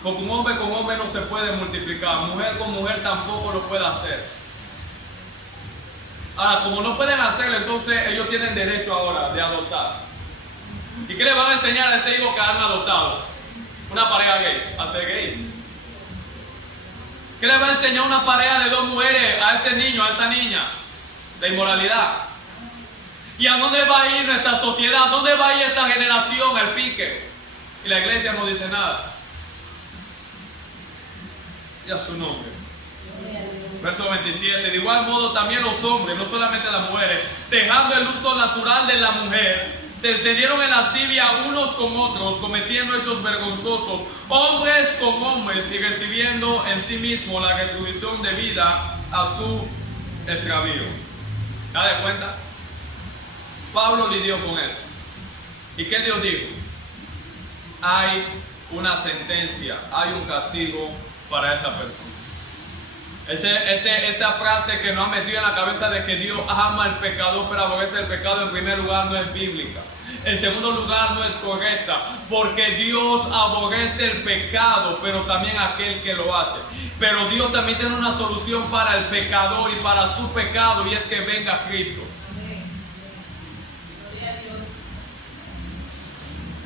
Porque un hombre con hombre no se puede multiplicar, mujer con mujer tampoco lo puede hacer. Ahora, como no pueden hacerlo, entonces ellos tienen derecho ahora de adoptar. ¿Y qué le van a enseñar a ese hijo que han adoptado? Una pareja gay, a ser gay. ¿Qué le va a enseñar una pareja de dos mujeres a ese niño, a esa niña? De inmoralidad. ¿Y a dónde va a ir nuestra sociedad? ¿A dónde va a ir esta generación? Al pique. Y la iglesia no dice nada. Y a su nombre. Verso 27. De igual modo también los hombres, no solamente las mujeres, dejando el uso natural de la mujer, se encendieron en lascivia unos con otros, cometiendo hechos vergonzosos, hombres con hombres, y recibiendo en sí mismo la retribución debida a su extravío. ¿Te das cuenta? Pablo lidió con eso. ¿Y qué Dios dijo? Hay una sentencia, hay un castigo para esa persona. Esa frase que nos ha metido en la cabeza de que Dios ama al pecador pero aborrece el pecado, en primer lugar no es bíblica. En segundo lugar, no es correcta, porque Dios aborrece el pecado, pero también aquel que lo hace. Pero Dios también tiene una solución para el pecador y para su pecado, y es que venga Cristo.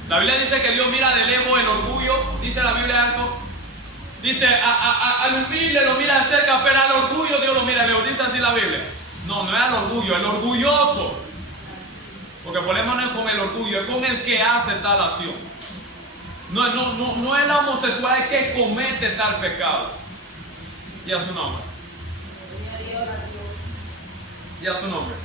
La Biblia dice que Dios mira de lejos el orgullo. Dice la Biblia eso. Dice al humilde lo mira de cerca, pero al orgullo Dios lo mira de lejos. Dice así la Biblia. No, no es al orgullo, el orgulloso. Porque el problema no es con el orgullo, es con el que hace tal acción. No es la homosexual el que comete tal pecado. Y a su nombre. Y a su nombre.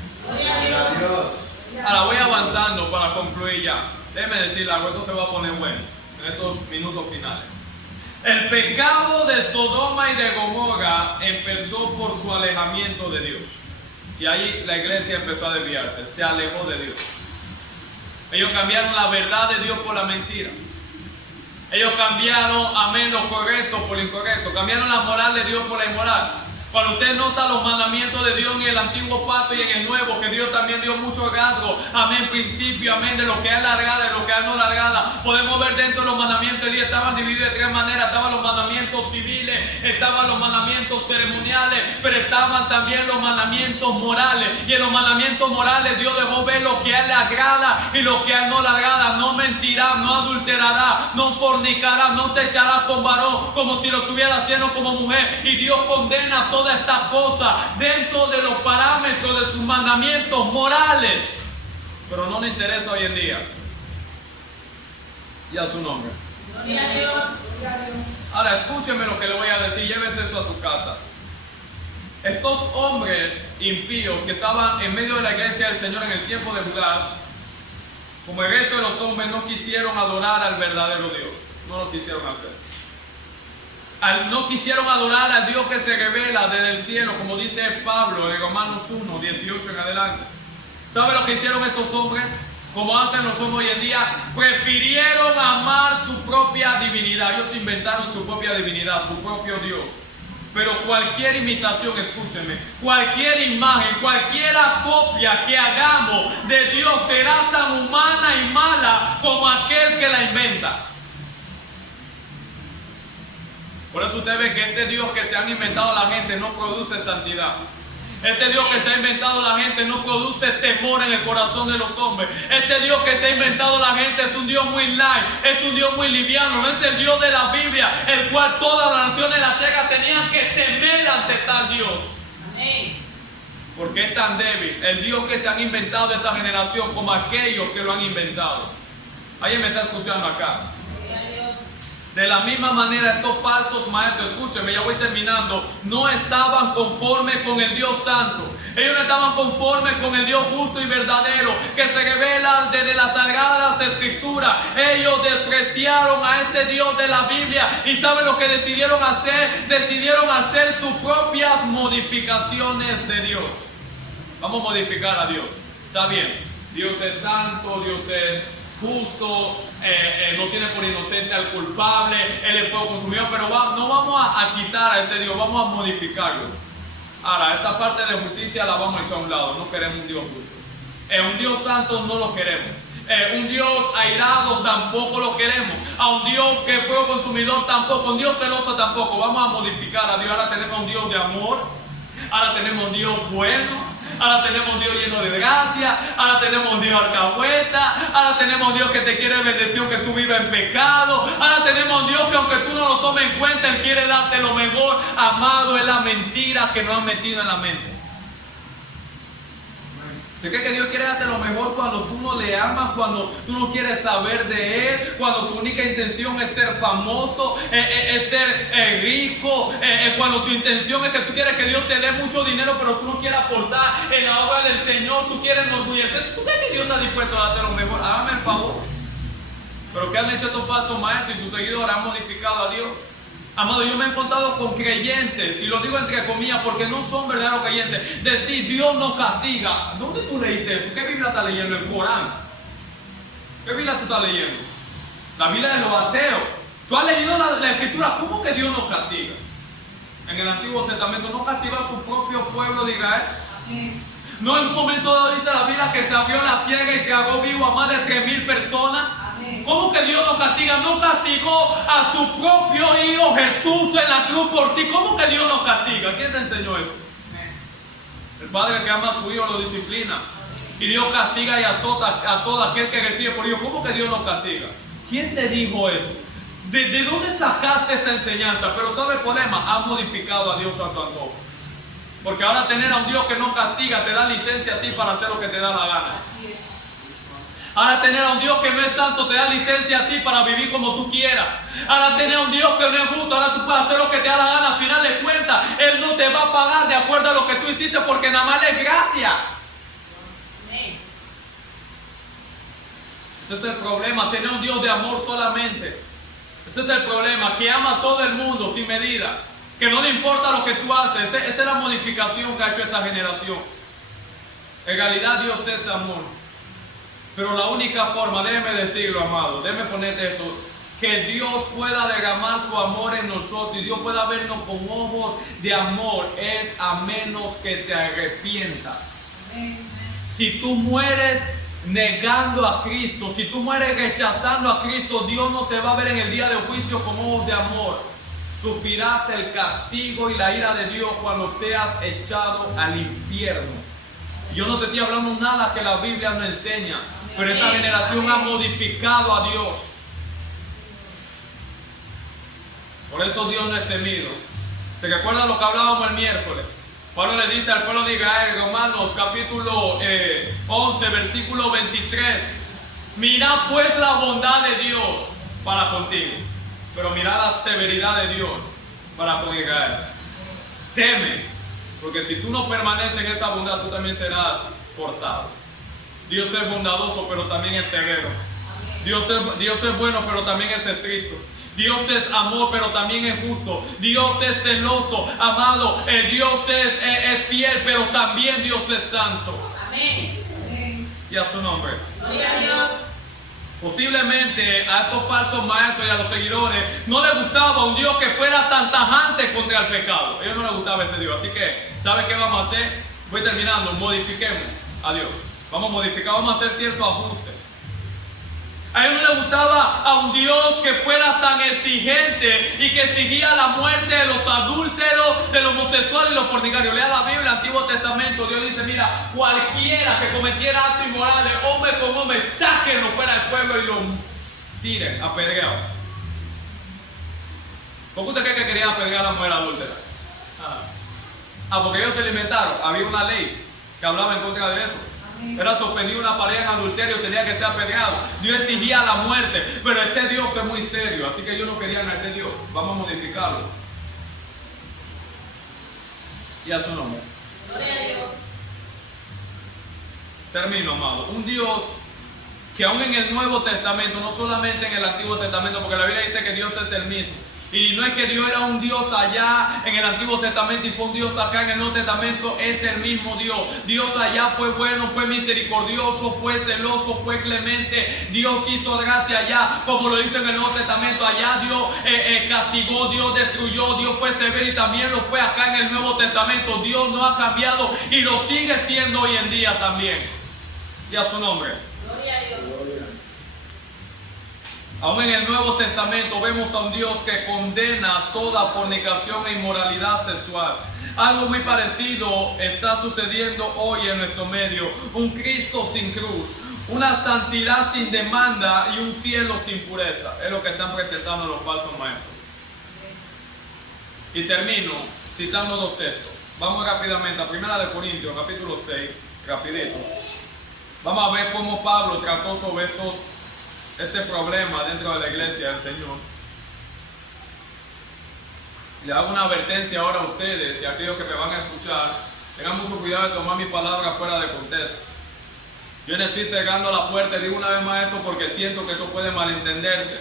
Ahora voy avanzando para concluir ya. Déjeme decirle algo, esto se va a poner bueno en estos minutos finales. El pecado de Sodoma y de Gomorra empezó por su alejamiento de Dios. Y ahí la iglesia empezó a desviarse, se alejó de Dios. Ellos cambiaron la verdad de Dios por la mentira. Ellos cambiaron, amén, lo correcto por lo incorrecto. Cambiaron la moral de Dios por la inmoral. Cuando usted nota los mandamientos de Dios en el antiguo pacto y en el nuevo, que Dios también dio muchos rasgos, amén, principio, amén, de lo que es largada, de lo que es no largada. Podemos ver dentro de los mandamientos de Dios, estaban divididos de tres maneras. Estaban los mandamientos civiles, estaban los mandamientos ceremoniales, pero estaban también los mandamientos morales. Y en los mandamientos morales Dios dejó ver lo que a él le agrada y lo que a él no le agrada. No mentirá, no adulterará, no fornicará, no te echará con varón como si lo estuviera haciendo como mujer. Y Dios condena todas estas cosas dentro de los parámetros de sus mandamientos morales, pero no le interesa hoy en día. Y a su nombre. Gloria a Dios. Ahora escúcheme lo que le voy a decir, llévese eso a su casa. Estos hombres impíos que estaban en medio de la iglesia del Señor en el tiempo de Judá, como el resto de los hombres, no quisieron adorar al verdadero Dios. No lo quisieron hacer. No quisieron adorar al Dios que se revela desde el cielo, como dice Pablo en Romanos 1, 18 en adelante. ¿Sabe lo que hicieron estos hombres? Como hacen los hombres hoy en día, prefirieron amar su propia divinidad. Ellos inventaron su propia divinidad, su propio Dios. Pero cualquier imitación, escúchenme, cualquier imagen, cualquier copia que hagamos de Dios será tan humana y mala como aquel que la inventa. Por eso usted ve que este Dios que se han inventado la gente no produce santidad. Este Dios que se ha inventado la gente no produce temor en el corazón de los hombres. Este Dios que se ha inventado la gente es un Dios muy light, es un Dios muy liviano. No es el Dios de la Biblia, el cual todas las naciones de la tierra tenían que temer ante tal Dios. Amén. Porque es tan débil el Dios que se han inventado de esta generación como aquellos que lo han inventado. ¿Alguien me está escuchando acá? De la misma manera, estos falsos maestros, escúcheme, ya voy terminando, no estaban conformes con el Dios santo. Ellos no estaban conformes con el Dios justo y verdadero que se revela desde las sagradas escrituras. Ellos despreciaron a este Dios de la Biblia. ¿Y saben lo que decidieron hacer? Decidieron hacer sus propias modificaciones de Dios. Vamos a modificar a Dios. Está bien, Dios es santo, Dios es justo, no tiene por inocente al culpable, Él es fuego consumidor, pero no vamos a quitar a ese Dios, vamos a modificarlo. Ahora, esa parte de justicia la vamos a echar a un lado, no queremos un Dios justo. Un Dios santo no lo queremos. Un Dios airado tampoco lo queremos. A un Dios que es fuego consumidor tampoco. Un Dios celoso tampoco. Vamos a modificar a Dios. Ahora tenemos un Dios de amor. Ahora tenemos un Dios bueno. Ahora tenemos un Dios lleno de gracia. Ahora tenemos un Dios alcahueta. Ahora tenemos un Dios que te quiere bendecir que tú vivas en pecado. Ahora tenemos un Dios que aunque tú no lo tomes en cuenta, Él quiere darte lo mejor. Amado, es la mentira que nos han metido en la mente. ¿Tú crees que Dios quiere darte lo mejor cuando tú no le amas, cuando tú no quieres saber de Él, cuando tu única intención es ser famoso, es ser rico, cuando tu intención es que tú quieres que Dios te dé mucho dinero, pero tú no quieres aportar en la obra del Señor, tú quieres enorgullecer? ¿Tú crees que Dios está dispuesto a darte lo mejor? Hágame el favor. Pero ¿qué han hecho estos falsos maestros y sus seguidores? Han modificado a Dios. Amado, yo me he encontrado con creyentes, y lo digo entre comillas porque no son verdaderos creyentes, decir Dios nos castiga. ¿Dónde tú leíste eso? ¿Qué Biblia estás leyendo? ¿El Corán? ¿Qué Biblia tú estás leyendo? La Biblia de los ateos. ¿Tú has leído la escritura? ¿Cómo que Dios nos castiga? En el Antiguo Testamento no castigó a su propio pueblo de Israel. No en un momento dado dice la Biblia que se abrió la tierra y tragó vivo a más de 3,000 personas. Amén. ¿Cómo que Dios no castiga? No castigó a su propio Hijo Jesús en la cruz por ti. ¿Cómo que Dios no castiga? ¿Quién te enseñó eso? El Padre que ama a su Hijo lo disciplina. Y Dios castiga y azota a todo aquel que recibe por Dios. ¿Cómo que Dios no castiga? ¿Quién te dijo eso? ¿De dónde sacaste esa enseñanza? Pero ¿sabe el problema? Has modificado a Dios a tu antojo. Porque ahora tener a un Dios que no castiga te da licencia a ti para hacer lo que te da la gana. Así es. Ahora tener a un Dios que no es santo te da licencia a ti para vivir como tú quieras. Ahora tener a un Dios que no es justo, ahora tú puedes hacer lo que te da la gana. Al final de cuentas, Él no te va a pagar de acuerdo a lo que tú hiciste porque nada más es gracia. Amén. Ese es el problema, tener un Dios de amor solamente. Ese es el problema, que ama a todo el mundo sin medida. Que no le importa lo que tú haces. Esa es la modificación que ha hecho esta generación. En realidad Dios es amor. Pero la única forma, déjeme decirlo, amado, déjeme ponerte esto, que Dios pueda derramar su amor en nosotros y Dios pueda vernos con ojos de amor, es a menos que te arrepientas. Amén. Si tú mueres negando a Cristo, si tú mueres rechazando a Cristo, Dios no te va a ver en el día del juicio con ojos de amor. Sufrirás el castigo y la ira de Dios cuando seas echado al infierno. Yo no te estoy hablando nada que la Biblia no enseña, pero esta generación ha modificado a Dios. Por eso Dios no es temido. ¿Se recuerda lo que hablábamos el miércoles? Pablo le dice al pueblo de Israel, Romanos capítulo 11, versículo 23. Mira pues la bondad de Dios para contigo, pero mira la severidad de Dios para con Israel. Teme, porque si tú no permaneces en esa bondad, tú también serás cortado. Dios es bondadoso, pero también es severo. Dios es bueno, pero también es estricto. Dios es amor, pero también es justo. Dios es celoso, amado. Dios es fiel, pero también Dios es santo. Amén. Amén. Y a su nombre. Gloria a Dios. Posiblemente a estos falsos maestros y a los seguidores no les gustaba un Dios que fuera tan tajante contra el pecado. A ellos no les gustaba ese Dios. Así que, ¿sabe qué vamos a hacer? Voy terminando. Modifiquemos a Dios. Vamos a modificar, vamos a hacer ciertos ajustes. A ellos no les gustaba a un Dios que fuera tan exigente y que exigía la muerte de los adúlteros, de los homosexuales y los fornicarios. Lea la Biblia, el Antiguo Testamento. Dios dice, mira, cualquiera que cometiera actos inmorales, hombre con hombre, sáquenlo fuera del pueblo y lo tiren, apedreado. ¿Por qué usted cree que querían apedrear a la mujer adúltera? Porque ellos se alimentaron. Había una ley que hablaba en contra de eso. Era sorprendido una pareja en adulterio, tenía que ser apedreado. Dios exigía la muerte, pero este Dios es muy serio, así que ellos no querían a este Dios. Vamos a modificarlo. Y a su nombre. Gloria a Dios. Termino, amado. Un Dios que aún en el Nuevo Testamento, no solamente en el Antiguo Testamento, porque la Biblia dice que Dios es el mismo. Y no es que Dios era un Dios allá en el Antiguo Testamento y fue un Dios acá en el Nuevo Testamento, es el mismo Dios. Dios allá fue bueno, fue misericordioso, fue celoso, fue clemente. Dios hizo gracia allá, como lo dice en el Nuevo Testamento. Allá Dios castigó, Dios destruyó, Dios fue severo y también lo fue acá en el Nuevo Testamento. Dios no ha cambiado y lo sigue siendo hoy en día también. Y a su nombre. Gloria a Dios. Aún en el Nuevo Testamento vemos a un Dios que condena toda fornicación e inmoralidad sexual. Algo muy parecido está sucediendo hoy en nuestro medio. Un Cristo sin cruz, una santidad sin demanda y un cielo sin pureza. Es lo que están presentando los falsos maestros. Y termino citando dos textos. Vamos rápidamente a 1 Corintios, capítulo 6, rapidito. Vamos a ver cómo Pablo trató sobre este problema dentro de la iglesia del Señor. Le hago una advertencia ahora a ustedes y a aquellos que me van a escuchar. Tengan mucho cuidado de tomar mi palabra fuera de contexto. Yo le estoy cerrando la puerta y digo una vez más esto porque siento que eso puede malentenderse.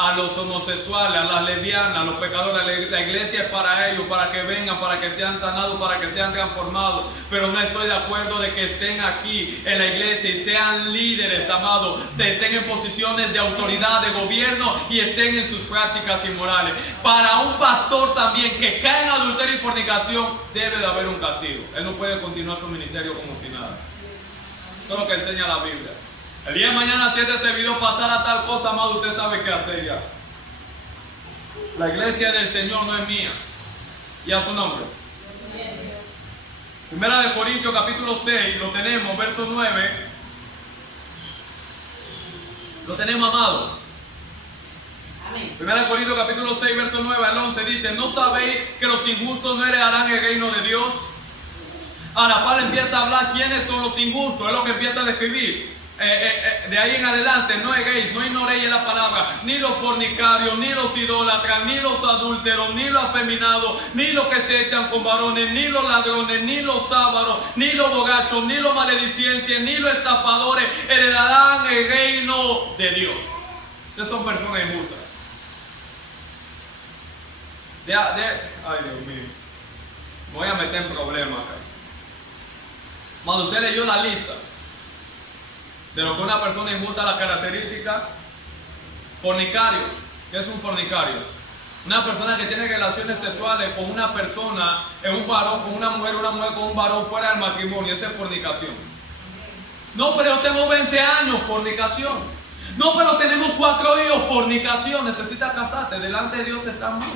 a los homosexuales, a las lesbianas, a los pecadores. La iglesia es para ellos, para que vengan, para que sean sanados, para que sean transformados. Pero no estoy de acuerdo de que estén aquí en la iglesia y sean líderes, amados, se estén en posiciones de autoridad, de gobierno y estén en sus prácticas inmorales. Para un pastor también que cae en adulterio y fornicación, debe de haber un castigo. Él no puede continuar su ministerio como si nada. Eso es lo que enseña la Biblia. El día de mañana, si este servidor pasara tal cosa, amado, usted sabe qué hacer ya. La iglesia del Señor no es mía. Y a su nombre. Primera de Corintios capítulo 6, lo tenemos, verso 9. Lo tenemos, amado. Amén. Primera de Corintios capítulo 6, verso 9 al 11 dice: ¿no sabéis que los injustos no heredarán el reino de Dios? Ahora Pablo empieza a hablar quiénes son los injustos, es lo que empieza a describir. De ahí en adelante, no erréis, no ignoréis la palabra, ni los fornicarios, ni los idólatras, ni los adúlteros, ni los afeminados, ni los que se echan con varones, ni los ladrones, ni los ávaros, ni los borrachos, ni los maledicencias, ni los estafadores heredarán el reino de Dios. Ustedes son personas injustas. Ay, Dios mío, me voy a meter en problemas acá. Cuando usted leyó la lista de lo que una persona injusta, la característica: fornicarios. ¿Qué es un fornicario? Una persona que tiene relaciones sexuales con una persona, un varón con una mujer con un varón fuera del matrimonio. Esa es fornicación. No, pero yo tengo 20 años, fornicación. No, pero tenemos 4 hijos, fornicación. Necesitas casarte, delante de Dios está mal.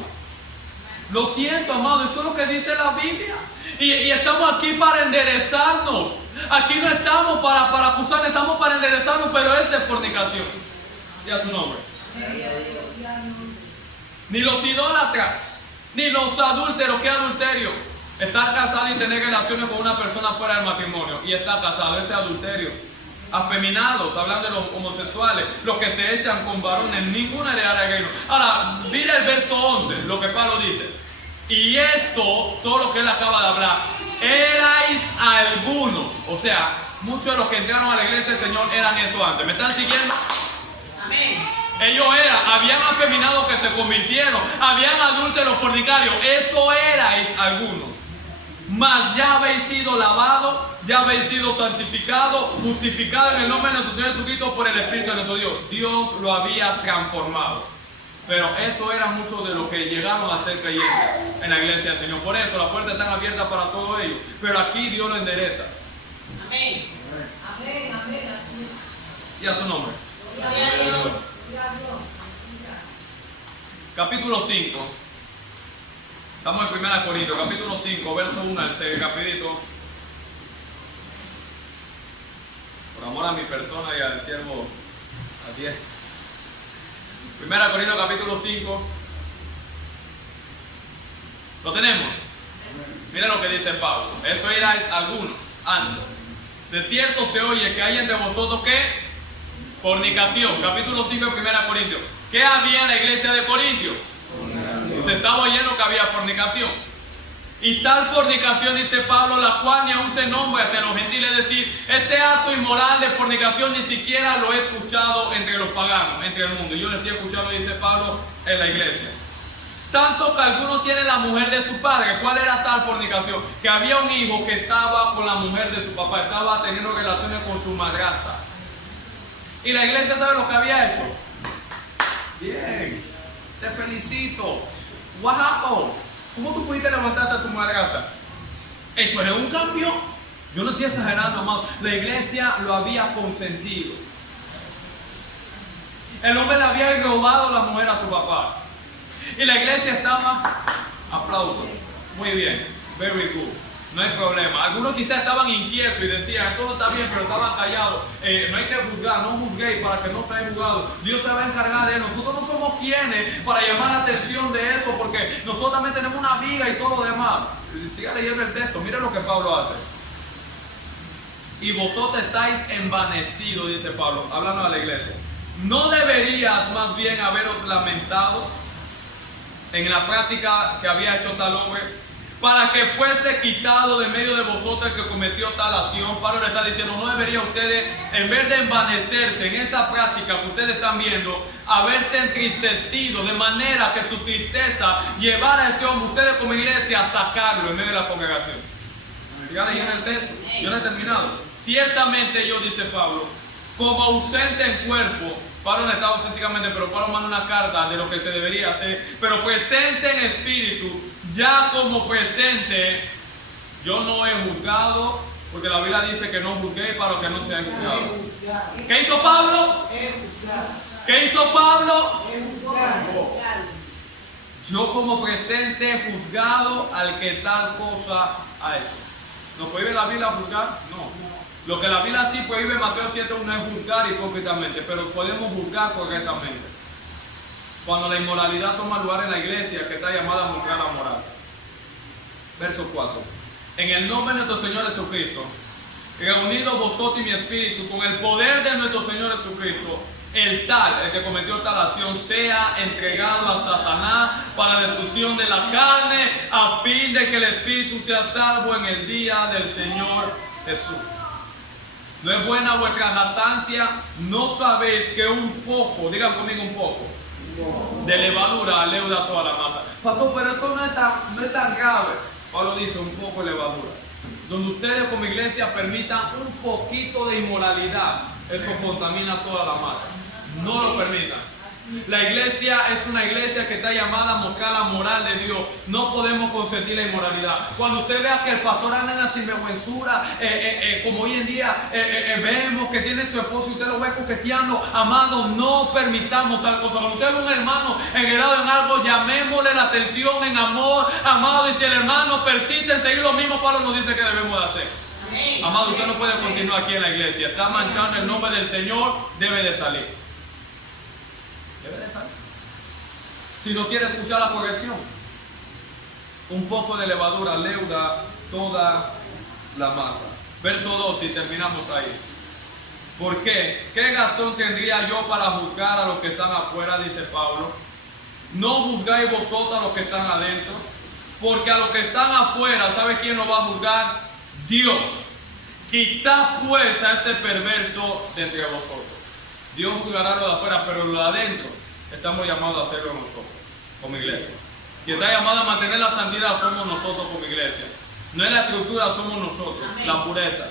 Lo siento, amado, eso es lo que dice la Biblia. Y estamos aquí para enderezarnos. Aquí no estamos para acusar, estamos para enderezarnos, pero esa es fornicación. Y a su nombre. Ni los idólatras, ni los adúlteros. ¿Qué adulterio? Estar casado y tener relaciones con una persona fuera del matrimonio y estar casado, ese es adulterio. Afeminados, hablando de los homosexuales, los que se echan con varones, ninguna heredará el reino. Ahora, mira el verso 11, lo que Pablo dice. Y esto, todo lo que él acaba de hablar, erais algunos. O sea, muchos de los que entraron a la iglesia del Señor eran eso antes. ¿Me están siguiendo? Amén. Ellos habían afeminados que se convirtieron, habían adúlteros, fornicarios, eso erais algunos. Mas ya habéis sido lavados, ya habéis sido santificados, justificados en el nombre de nuestro Señor Jesucristo por el Espíritu de nuestro Dios. Dios lo había transformado. Pero eso era mucho de lo que llegaron a ser creyentes en la iglesia del Señor. Por eso las puertas están abiertas para todos ellos. Pero aquí Dios lo endereza. Amén. Amén, amén. Y a su nombre. Gloria a Dios. Capítulo 5. Estamos en 1 Corintios, capítulo 5, verso 1 al 6, rapidito. Por amor a mi persona y al siervo a 10. 1 Corintios, capítulo 5. ¿Lo tenemos? Mira lo que dice Pablo. Eso erais algunos antes. De cierto se oye que hay entre vosotros que fornicación. Capítulo 5 de 1 Corintios. ¿Qué había en la iglesia de Corintios? Se estaba oyendo que había fornicación. Y tal fornicación, dice Pablo, la cual ni aún se nombra entre los gentiles. Es decir, este acto inmoral de fornicación ni siquiera lo he escuchado entre los paganos, entre el mundo. Yo lo estoy escuchando, dice Pablo, en la iglesia. Tanto que alguno tiene la mujer de su padre. ¿Cuál era tal fornicación? Que había un hijo que estaba con la mujer de su papá, estaba teniendo relaciones con su madrastra. Y la iglesia, ¿sabe lo que había hecho? Bien, te felicito. Wow, ¿cómo tú pudiste levantarte a tu madrastra? Esto era un cambio. Yo no estoy exagerando, amado. La iglesia lo había consentido. El hombre le había robado la mujer a su papá. Y la iglesia estaba, aplausos, muy bien, very good, no hay problema. Algunos quizás estaban inquietos y decían, todo está bien, pero estaban callados. No hay que juzgar, no juzguéis para que no seáis juzgados. Dios se va a encargar de él. Nosotros no somos quienes para llamar la atención de eso, porque nosotros también tenemos una viga y todo lo demás. Siga leyendo el texto, mire lo que Pablo hace. Y vosotros estáis envanecidos, dice Pablo, hablando a la iglesia. ¿No deberías más bien haberos lamentado en la práctica que había hecho tal hombre? para que fuese quitado de medio de vosotros el que cometió tal acción. Pablo le está diciendo, no debería ustedes, en vez de envanecerse en esa práctica que ustedes están viendo, haberse entristecido, de manera que su tristeza llevara a ese hombre, ustedes como iglesia, a sacarlo en medio de la congregación. Sigan leyendo el texto, yo no he terminado. Ciertamente yo, dice Pablo, como ausente en cuerpo, Pablo no estaba físicamente, pero Pablo manda una carta de lo que se debería hacer, pero presente en espíritu, ya como presente, yo no he juzgado, porque la Biblia dice que no juzgué para los que no se han juzgado. ¿Qué hizo Pablo? ¿Qué hizo Pablo? Yo como presente he juzgado al que tal cosa ha hecho. ¿Nos prohíbe la Biblia juzgar? No. Lo que la Biblia sí prohíbe, Mateo 7:1, es juzgar hipócritamente, pero podemos juzgar correctamente. Cuando la inmoralidad toma lugar en la iglesia, que está llamada a juzgar la moral. Verso 4. En el nombre de nuestro Señor Jesucristo, reunidos vosotros y mi espíritu, con el poder de nuestro Señor Jesucristo, el que cometió tal acción, sea entregado a Satanás para la destrucción de la carne, a fin de que el espíritu sea salvo en el día del Señor Jesús. ¿No es buena vuestra jactancia? ¿No sabéis que un poco, digan conmigo un poco, de levadura leuda toda la masa? Pastor, pero eso no es tan grave. Pablo dice un poco de levadura. Donde ustedes como iglesia permitan un poquito de inmoralidad, eso contamina toda la masa. No lo permitan. La iglesia es una iglesia que está llamada a mostrar la moral de Dios. No podemos consentir la inmoralidad. Cuando usted vea que el pastor anda en la sinvergüenzura, como hoy en día vemos que tiene su esposo y usted lo ve coqueteando, amado, no permitamos tal cosa. Cuando usted ve un hermano enredado en algo, llamémosle la atención en amor, amado. Y si el hermano persiste en seguir lo mismo, Pablo nos dice que debemos de hacer. Amén. Amado, usted no puede continuar aquí en la iglesia. Está manchando el nombre del Señor, debe de salir. Debe de salir. Si no quiere escuchar la corrección, un poco de levadura leuda toda la masa. Verso 2 y terminamos ahí. ¿Por qué? ¿Qué razón tendría yo para juzgar a los que están afuera? Dice Pablo. ¿No juzgáis vosotros a los que están adentro? Porque a los que están afuera, ¿sabe quién lo va a juzgar? Dios. Quitad pues a ese perverso de entre vosotros. Dios juzgará lo de afuera, pero lo de adentro estamos llamados a hacerlo nosotros, como iglesia. Quien está llamado a mantener la santidad somos nosotros como iglesia. No es la estructura, somos nosotros. Amén. La pureza,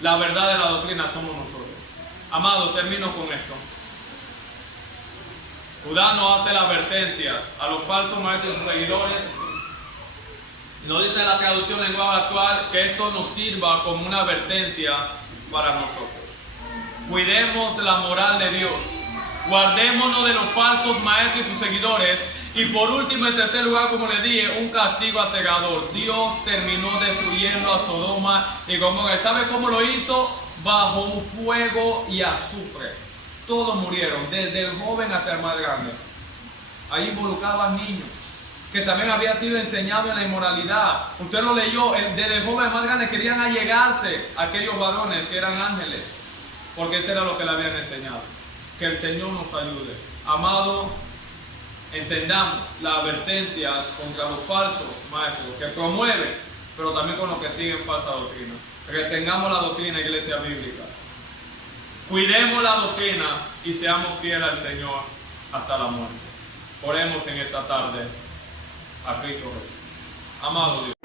la verdad de la doctrina somos nosotros. Amado, termino con esto. Judá nos hace las advertencias a los falsos maestros y sus seguidores. Nos dice la traducción en lenguaje actual que esto nos sirva como una advertencia para nosotros. Cuidemos la moral de Dios. Guardémonos de los falsos maestros y sus seguidores. Y por último, en tercer lugar, como les dije, un castigo aterrador. Dios terminó destruyendo a Sodoma y Gomorra. ¿Sabe cómo lo hizo? Bajo un fuego y azufre. Todos murieron, desde el joven hasta el más grande. Ahí involucraban niños, que también había sido enseñado en la inmoralidad. Usted lo leyó, desde el joven más grande querían allegarse a aquellos varones que eran ángeles, porque eso era lo que le habían enseñado. Que el Señor nos ayude. Amado, entendamos las advertencias contra los falsos maestros que promueven, pero también con los que siguen falsa doctrina. Retengamos la doctrina, iglesia bíblica. Cuidemos la doctrina y seamos fieles al Señor hasta la muerte. Oremos en esta tarde a Cristo Jesús. Amado Dios.